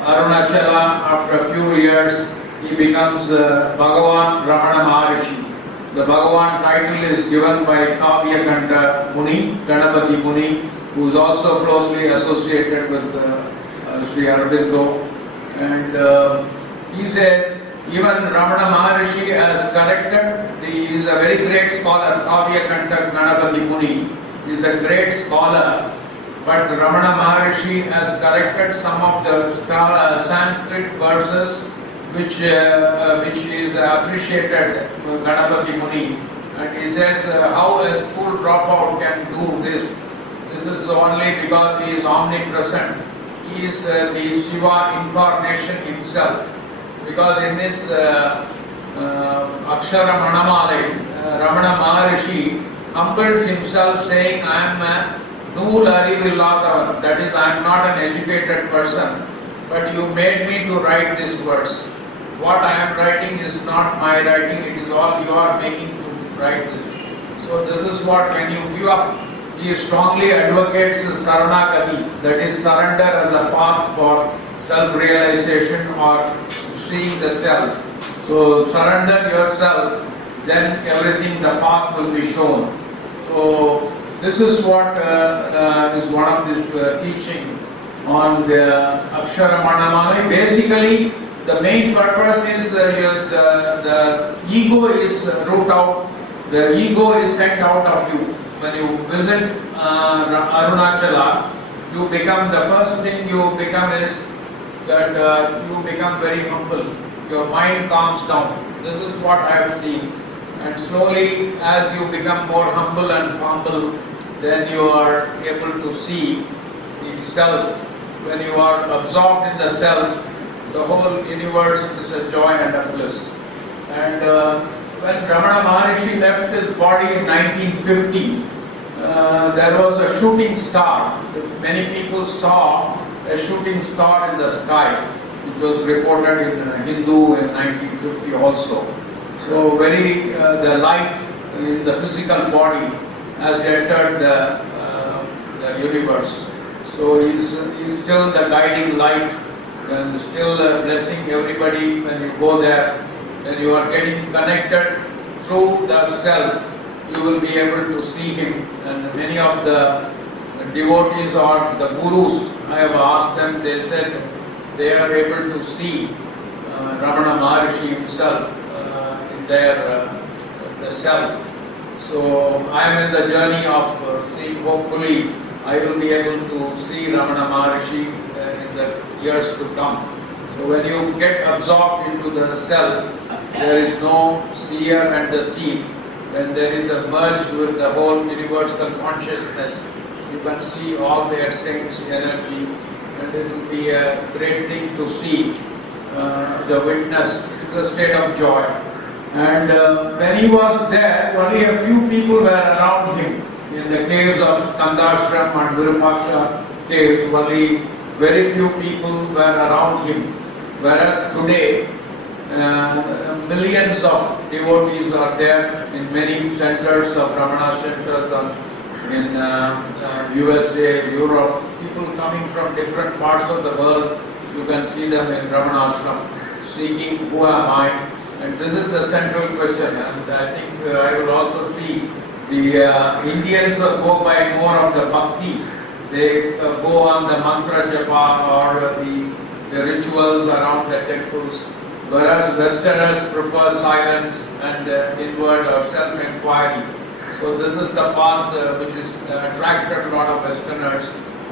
Arunachala after a few years, he becomes Bhagavan Ramana Maharshi. The Bhagavan title is given by Kavya Kanta Muni, Ganapati Muni, who is also closely associated with Sri Aurobindo. And he says, even Ramana Maharshi has corrected, he is a very great scholar, Kavya Kanta Ganapati Muni. He is a great scholar, but Ramana Maharshi has corrected some of the Sanskrit verses which is appreciated Ganapati Muni, and he says how a school dropout can do this. This is only because he is omnipresent. He is the Shiva incarnation himself. Because in this Akshara Manamalai, Ramana Maharshi humbles himself saying, I am a Nool Arivilladavan, that is, I am not an educated person, but you made me to write this verse. What I am writing is not my writing, it is all you are making to write this. So this is what, when you give up, he strongly advocates Saranagati, that is surrender as a path for self-realization or seeing the self. So surrender yourself, then everything, the path will be shown. So this is what is one of this teaching on the Akshara Manamalai. Basically, the main purpose is the ego is root out, the ego is sent out of you. When you visit Arunachala, you become, the first thing you become is that you become very humble. Your mind calms down. This is what I have seen. And slowly, as you become more humble and humble, then you are able to see the self. When you are absorbed in the self, the whole universe is a joy and a bliss. And when Ramana Maharshi left his body in 1950, there was a shooting star. Many people saw a shooting star in the sky, which was reported in Hindu in 1950 also. So the light in the physical body has entered the universe. So he's still the guiding light, and still blessing everybody when you go there. When you are getting connected through the self, you will be able to see him. And many of the devotees or the gurus, I have asked them, they said they are able to see Ramana Maharshi himself in their the self. So I am in the journey of seeing, hopefully I will be able to see Ramana Maharshi in the years to come. So when you get absorbed into the self, there is no seer and the seen. When there is a merge with the whole universal consciousness, you can see all their saints' energy, and it will be a great thing to see, the witness, the state of joy. And when he was there, only a few people were around him. In the caves of Skandashram and Virupaksha caves, only very few people were around him. Whereas today, millions of devotees are there in many centers of Ramana centers in USA, Europe. People coming from different parts of the world, you can see them in Ramana Ashram, seeking who am I, And this is the central question, and I think I will also see the Indians go by more of the bhakti. They go on the mantra japa or the rituals around the temples, whereas Westerners prefer silence and inward or self-inquiry. So this is the path which is attracted a lot of Westerners,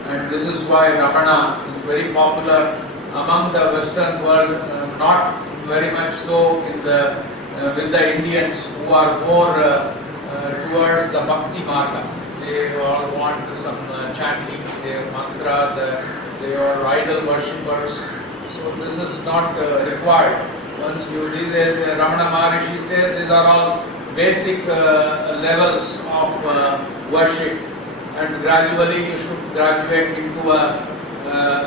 and this is why Ramana is very popular among the Western world, not very much so in the with the Indians who are more towards the bhakti marga. They all want some chanting, their mantra, they are idol worshippers. So this is not required. Once you read it, Ramana Maharshi says these are all basic levels of worship, and gradually you should graduate into a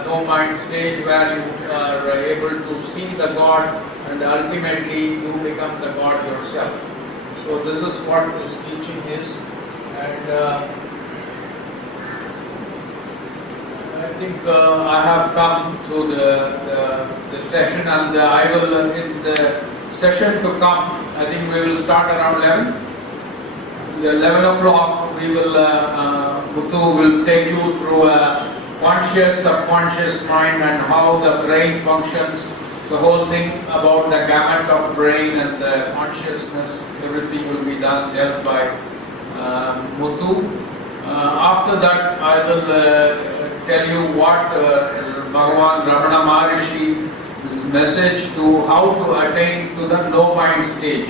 no mind stage where you are able to see the God, and ultimately you become the God yourself. So this is what this teaching is, and I think I have come to the session, and I will in the session to come. I think we will start around 11. At 11 o'clock we will Muthu will take you through a conscious, subconscious mind and how the brain functions, the whole thing about the gamut of brain and the consciousness, everything will be dealt by Muthu. After that, I will tell you what Bhagavan Ramana Maharshi message to how to attain to the no mind stage,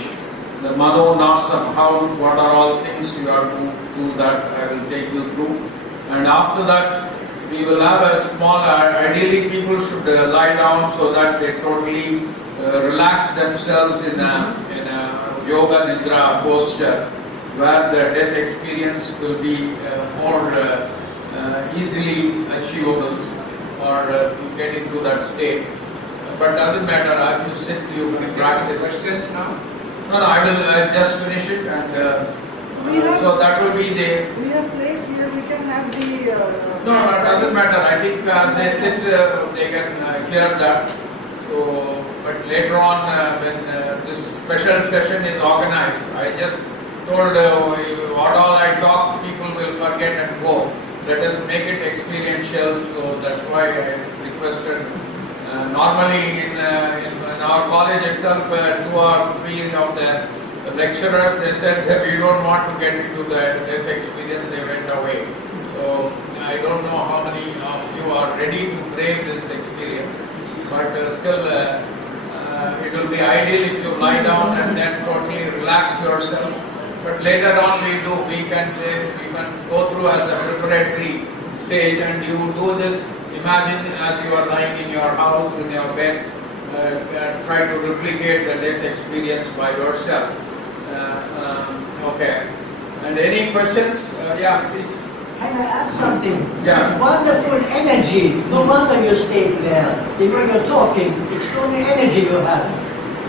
the Mano Nasam, what are all things you have to do, that I will take you through. And after that, we will have a small, ideally people should lie down so that they totally relax themselves in a yoga nidra posture, where the death experience will be more easily achievable, or you get into that state. But doesn't matter, as you sit, you can practice. Questions now? No, I will just finish it, and so that will be the... We have place here, we can have the... No, it doesn't matter. I think they sit, they can hear that. So, but later on, when this special session is organized, I just told what all I talk, people will forget and go. Let us make it experiential, so that's why I requested. Normally in our college itself, 2 or 3 of the lecturers, they said that we don't want to get into the death experience, they went away. So I don't know how many of you are ready to brave this experience, but still it will be ideal if you lie down and then totally relax yourself. But later on we can go through as a preparatory stage, and you do this. Imagine as you are lying in your house, in your bed, try to replicate the death experience by yourself. Okay. And any questions? Yeah, please. Can I add something? Yeah. Wonderful energy. No wonder you stayed there. When you're talking, extraordinary energy you have.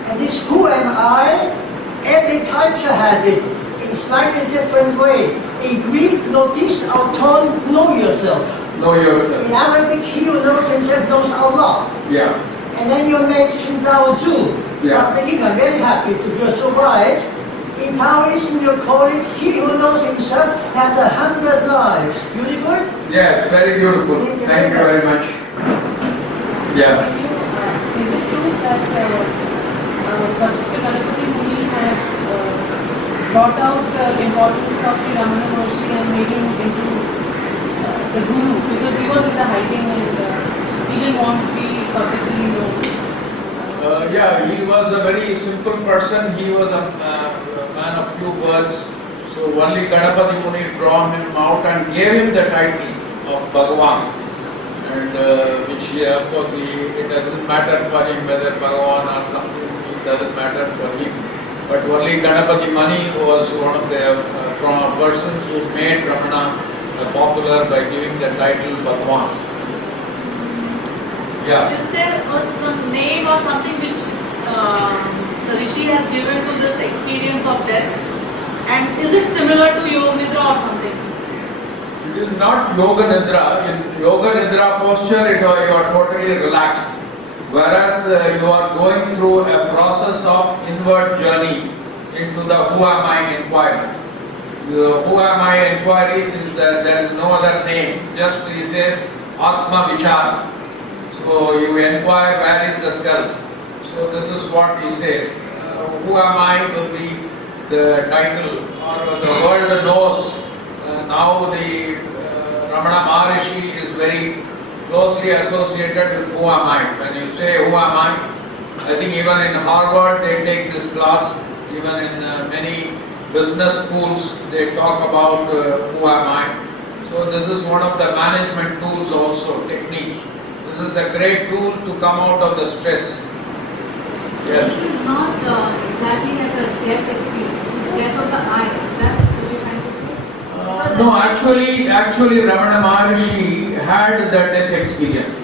And this who am I? Every culture has it in slightly different way. In Greek, notice our tone, know yourself. Know yourself. In Arabic, he who knows himself knows Allah. Yeah. And then you mentioned Lao too. Yeah. But again, I'm very happy to be so right. In Taoism, you call it, he who knows himself has 100 lives. Beautiful? Yes, very beautiful. Thank you very much. Yeah. Is it true that Sri Ganapati Muni has brought out the importance of Sri Ramana Maharshi and made him into the guru, because he was in the hiding and he didn't want to be publicly known? Yeah, he was a very simple person. He was a man of few words. So only Ganapati Muni drew him out and gave him the title of Bhagavan. And which, of course, it doesn't matter for him whether Bhagavan or something, it doesn't matter for him. But only Ganapati Muni was one of the persons who made Ramana popular by giving the title Bhagavan. Yeah. Is there some name or something which the Rishi has given to this experience of death? And is it similar to Yoga Nidra or something? It is not Yoga Nidra. In Yoga Nidra posture, you are totally relaxed. Whereas you are going through a process of inward journey into the who am I inquiry. Who am I inquiry is there is no other name, just he says Atma Vichar. So you inquire where is the self. So this is what he says. Who am I will be the title, or the world knows. Now the Ramana Maharshi is very closely associated with who am I. When you say who am I think even in Harvard they take this class, even in many business schools they talk about who am I. So this is one of the management tools also, techniques. This is a great tool to come out of the stress. Yes. This is not exactly like a death experience. It's death of the I. Is that what you're trying to say? No, actually Ramana Maharshi had the death experience.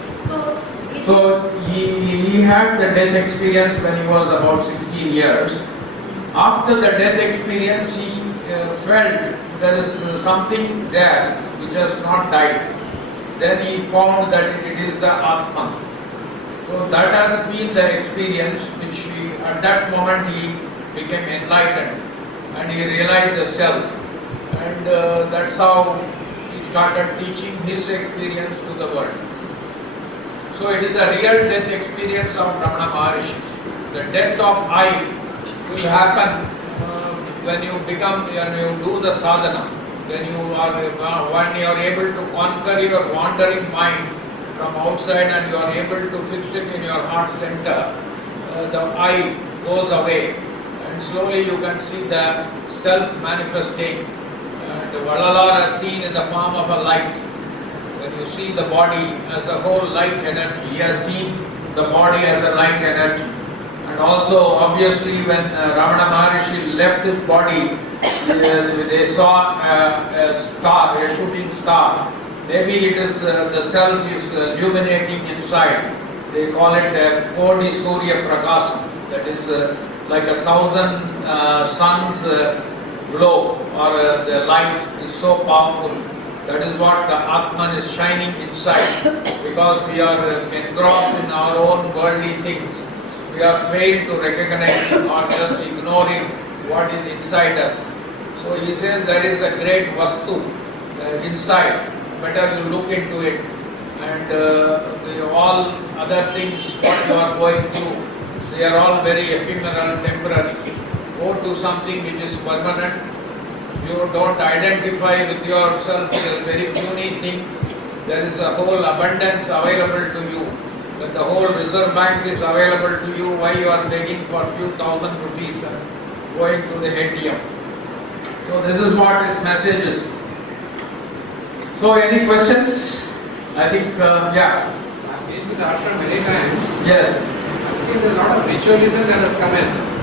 So he had the death experience when he was about 16 years. After the death experience, he felt there is something there which has not died. Then he found that it is the Atma. So that has been the experience which at that moment he became enlightened and he realized the self. And that's how he started teaching his experience to the world. So it is the real death experience of Ramana Maharshi. The death of I will happen when you do the sadhana. When you are able to conquer your wandering mind from outside and you are able to fix it in your heart center, the I goes away and slowly you can see the self manifesting. And Vallalaar is seen in the form of a light. When you see the body as a whole light energy, he has seen the body as a light energy. And also obviously when Ramana Maharshi left his body, they saw a star, a shooting star. Maybe it is the self is illuminating inside. They call it a Kodi Surya Prakasam. That is like 1,000 suns glow, or the light is so powerful. That is what the Atman is shining inside. Because we are engrossed in our own worldly things. We are failed to recognize or just ignoring what is inside us. So he says there is a great vastu inside. Better you look into it. And all other things what you are going through, they are all very ephemeral, temporary. Go to something which is permanent. You don't identify with yourself as a very puny thing. There is a whole abundance available to you. That the whole reserve bank is available to you. Why you are begging for a few thousand rupees and going to the ATM? So this is what his message is. So any questions? I think, yeah. I've been to the ashram many times. Yes. I've seen a lot of ritualism that has come in.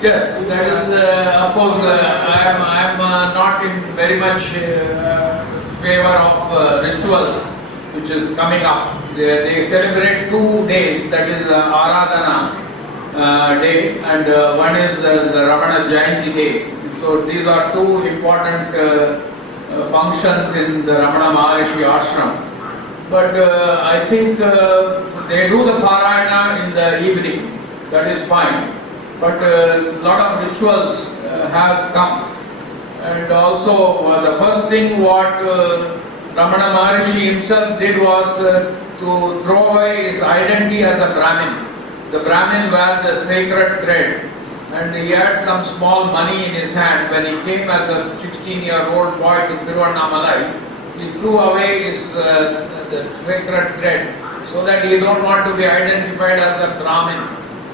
Yes, that is, of course, I am not in very much favor of rituals which is coming up. They celebrate 2 days, that is Aradhana day and one is the Ramana Jayanti day. So these are 2 important functions in the Ramana Maharshi ashram. But I think they do the Parayana in the evening, that is fine. But a lot of rituals has come. And also the first thing what Ramana Maharshi himself did was to throw away his identity as a Brahmin. The Brahmin wear the sacred thread and he had some small money in his hand. When he came as a 16-year-old boy to Tiruvannamalai, he threw away his the sacred thread so that he don't want to be identified as a Brahmin.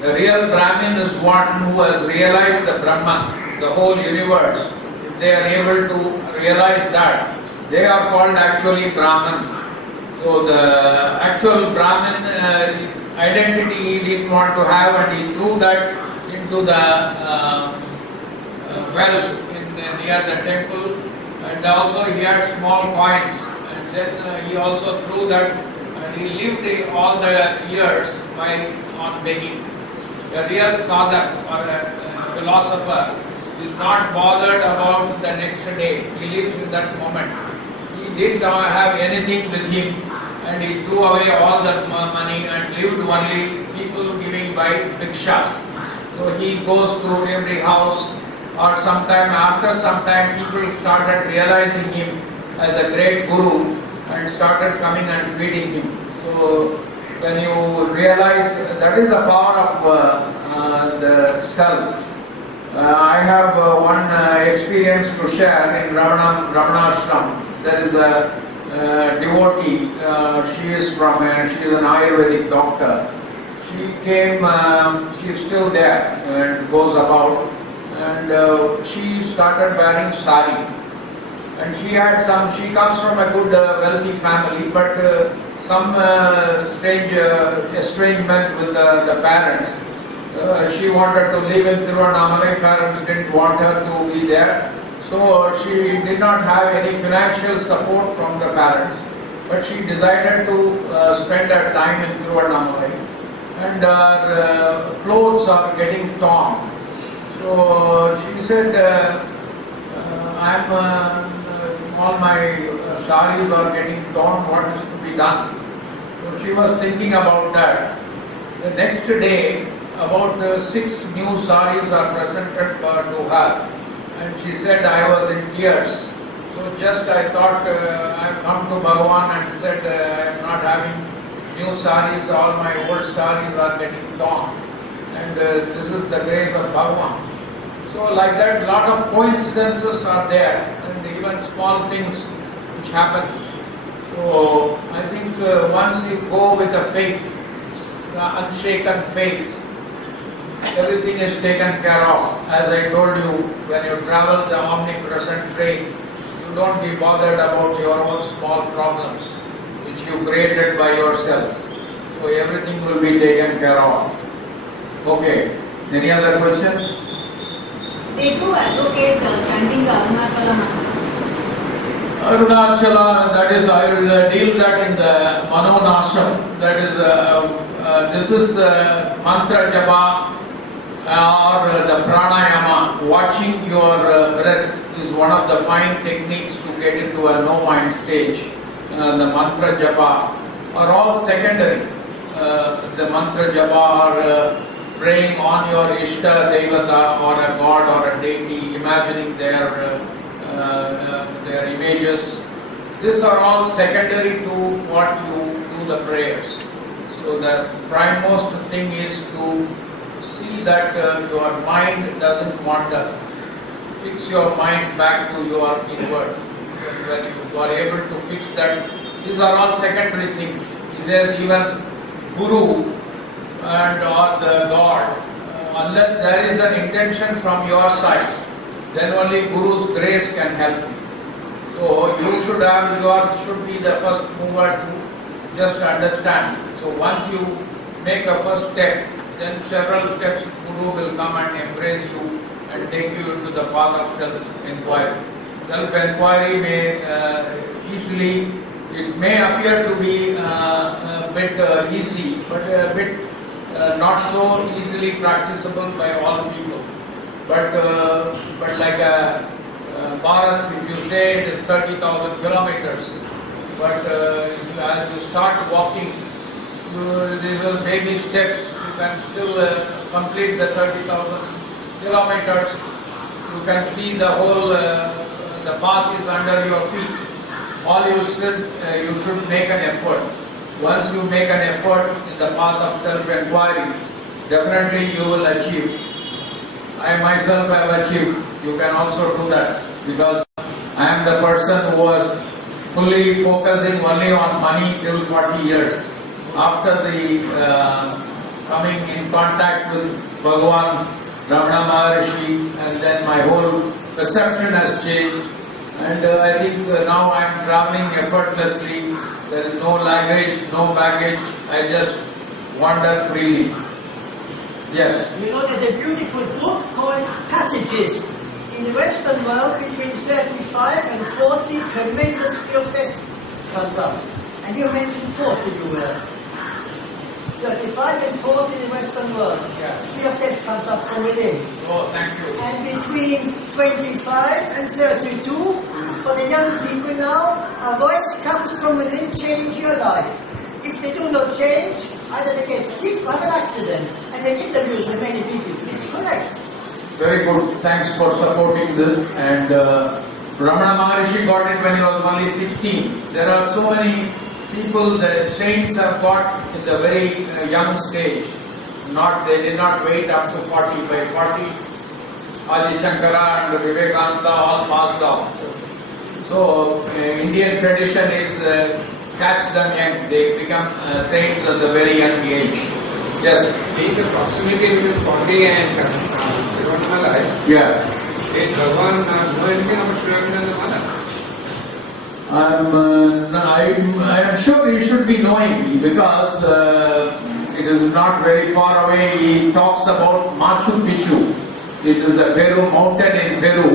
The real Brahmin is one who has realized the Brahman, the whole universe. If they are able to realize that, they are called actually Brahmins. So the actual Brahmin identity he didn't want to have and he threw that into the well near the temple, and also he had small coins and then he also threw that and he lived all the years on begging. A real sadhak or a philosopher is not bothered about the next day. He lives in that moment. He didn't have anything with him and he threw away all that money and lived only. He buy bhikshas. So he goes to every house, or after some time people started realizing him as a great guru and started coming and feeding him. So when you realize that is the power of the self. I have one experience to share in Ramana Ashram. There is a devotee, she is an Ayurvedic doctor. She came, she is still there and goes about, and she started wearing sari. And she comes from a good wealthy family, but some strange estrangement with the parents. She wanted to live in Tiruvannamalai, parents didn't want her to be there. So she did not have any financial support from the parents, but she decided to spend her time in Tiruvannamalai. And her clothes are getting torn. So she said, all my saris are getting torn, what is to be done? So she was thinking about that. The next day, about 6 new saris are presented to her. And she said, I was in tears. So just I thought, I've come to Bhagavan and said, I am not having new saris, all my old saris are getting torn. And this is the grace of Bhagavan. So like that, a lot of coincidences are there, and even small things which happens. So I think once you go with the faith, the unshaken faith, everything is taken care of. As I told you, when you travel the omnipresent train, you don't be bothered about your own small problems which you created by yourself. So everything will be taken care of. Okay, any other questions? They do advocate chanting the Arunachala mantra. Arunachala, that is, I will deal that in the Manonasham. That is, this is mantra japa or the pranayama. Watching your breath is one of the fine techniques to get into a no-mind stage. The mantra japa are all secondary. The mantra japa or praying on your Ishta Devata or a god or a deity, imagining their images. These are all secondary to what you do the prayers. So the primemost thing is to see that your mind doesn't wander. Fix your mind back to your inward. When you are able to fix that, these are all secondary things. There is even Guru and or the God. Unless there is an intention from your side, then only Guru's grace can help you. So you should be the first mover to just understand. So once you make a first step, then several steps Guru will come and embrace you and take you into the path of self-inquiry. Self-inquiry may it may appear to be a bit easy, but a bit not so easily practicable by all people. But like Bharat, if you say it is 30,000 kilometers, but as you start walking, these are baby steps. You can still complete the 30,000 kilometers. You can see the whole, the path is under your feet. All you should make an effort. Once you make an effort in the path of self-inquiry, definitely you will achieve. I myself have achieved. You can also do that, because I am the person who was fully focusing only on money till 40 years. After the coming in contact with Bhagavan, Ramana Maharshi, and then my whole perception has changed. And I think now I am traveling effortlessly. There is no luggage, no baggage. I just wander freely. Yes. You know, there's a beautiful book called Passages. In the Western world, between 35 and 40, tremendous death comes up. And you mentioned 40, you were. 35 and 40 in the Western world. Yeah. Death comes up from within. Oh, thank you. And between 25 and 32, for the young people now, a voice comes from within, change your life. if they do not change, either they get sick or have an accident, and they interview the many people. It's correct. Very good. Thanks for supporting this. And Ramana Maharshi got it when he was only 16. There are so many people that saints have got in the very young stage. They did not wait up to 40. By 40, Adi Shankara and Vivekananda all passed off. So Indian tradition is catch them young. They become saints at a very young age. Yes. Being the proximity between body and devotional life, Yeah. did Bhagavan know anything about Sri Aurobindo and the mother? I am sure he should be knowing because it is not very far away. He talks about Machu Picchu. It is the Peru mountain in Peru.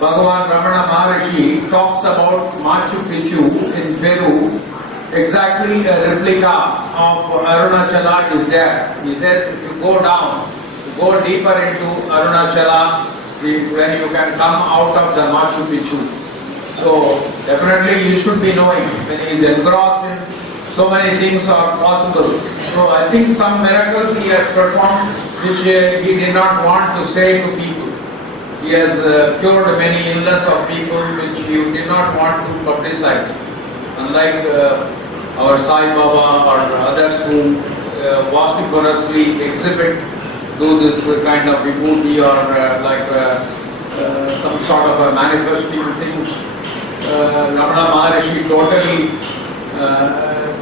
Bhagavan Ramana Maharshi talks about Machu Picchu in Peru. Exactly a replica of Arunachala is there. He says if you go down, go deeper into Arunachala, then you can come out of the Machu Picchu. So definitely you should be knowing when he is engrossed in so many things are possible. So I think some miracles he has performed which he did not want to say to people. He has cured many illness of people which he did not want to publicize. Unlike our Sai Baba or others who vociferously exhibit, do this kind of vibhuti or some sort of a manifesting things. Ramana Maharshi totally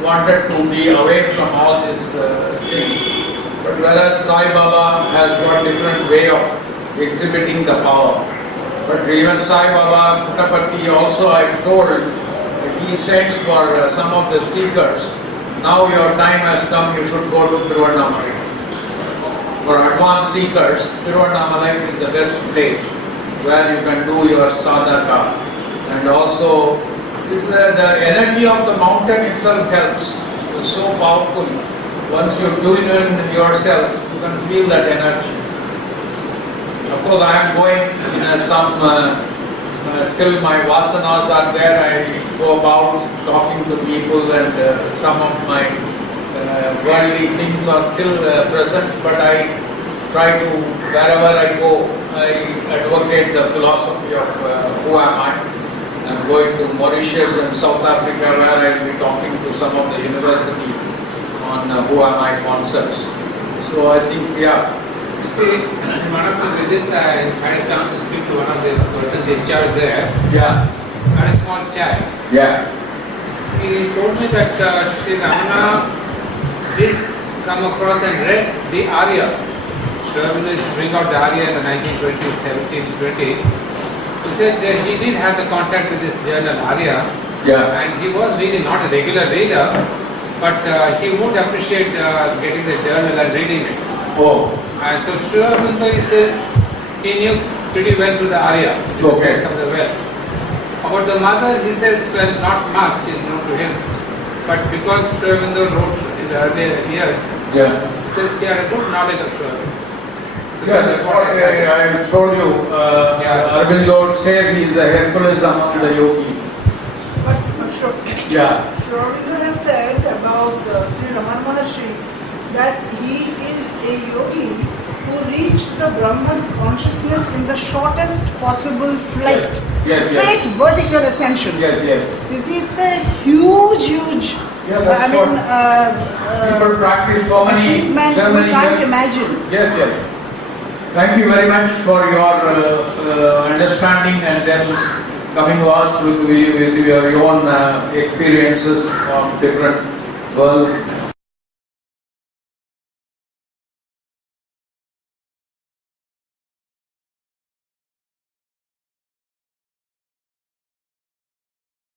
wanted to be away from all these things. But whereas Sai Baba has got different way of exhibiting the power. But even Sai Baba Puttaparthi also I told he sends for some of the seekers. Now your time has come, you should go to Tiruvannamalai. For advanced seekers, Tiruvannamalai is the best place where you can do your sadhaka. And also, the energy of the mountain itself helps. It's so powerful. Once you tune in yourself, you can feel that energy. Of course, I am going in still my vasanas are there. I go about talking to people and some of my worldly things are still present, but I try to, wherever I go, I advocate the philosophy of who am I. I'm going to Mauritius and South Africa where I will be talking to some of the universities on who am I concepts. So I think, yeah. You see, in one of the visits, I had a chance to speak to one of the persons in charge there. Yeah. And a small child. Yeah. He told me that Sri Ramana did come across and read the Arya. Sri Aurobindo is bring out the Arya in the 1920s, 1720. He said that he did have the contact with this journal Arya. Yeah. And he was really not a regular reader, but he would appreciate getting the journal and reading it. Oh. And so Sri Aurobindo, he says, he knew pretty well through the Arya, Okay. from the well. About the mother, he says, well, not much is known to him. But because Sri Aurobindo wrote in the earlier years, Yeah. he says he had a good knowledge of Sri Aurobindo. So Yeah, that's what I told you. Aurobindo says he is the Hercules among the yogis. But Ashok, Yeah. Sri Aurobindo has said about Sri Ramana Maharshi that he is a yogi who reached the Brahman consciousness in the shortest possible flight. Yes, Straight vertical ascension. Yes, yes. You see, it's a huge, Yeah, that's people practice so many, achievement so we many can't years. imagine. Yes, yes. Thank you very much for your understanding and then coming on with your own experiences of different worlds.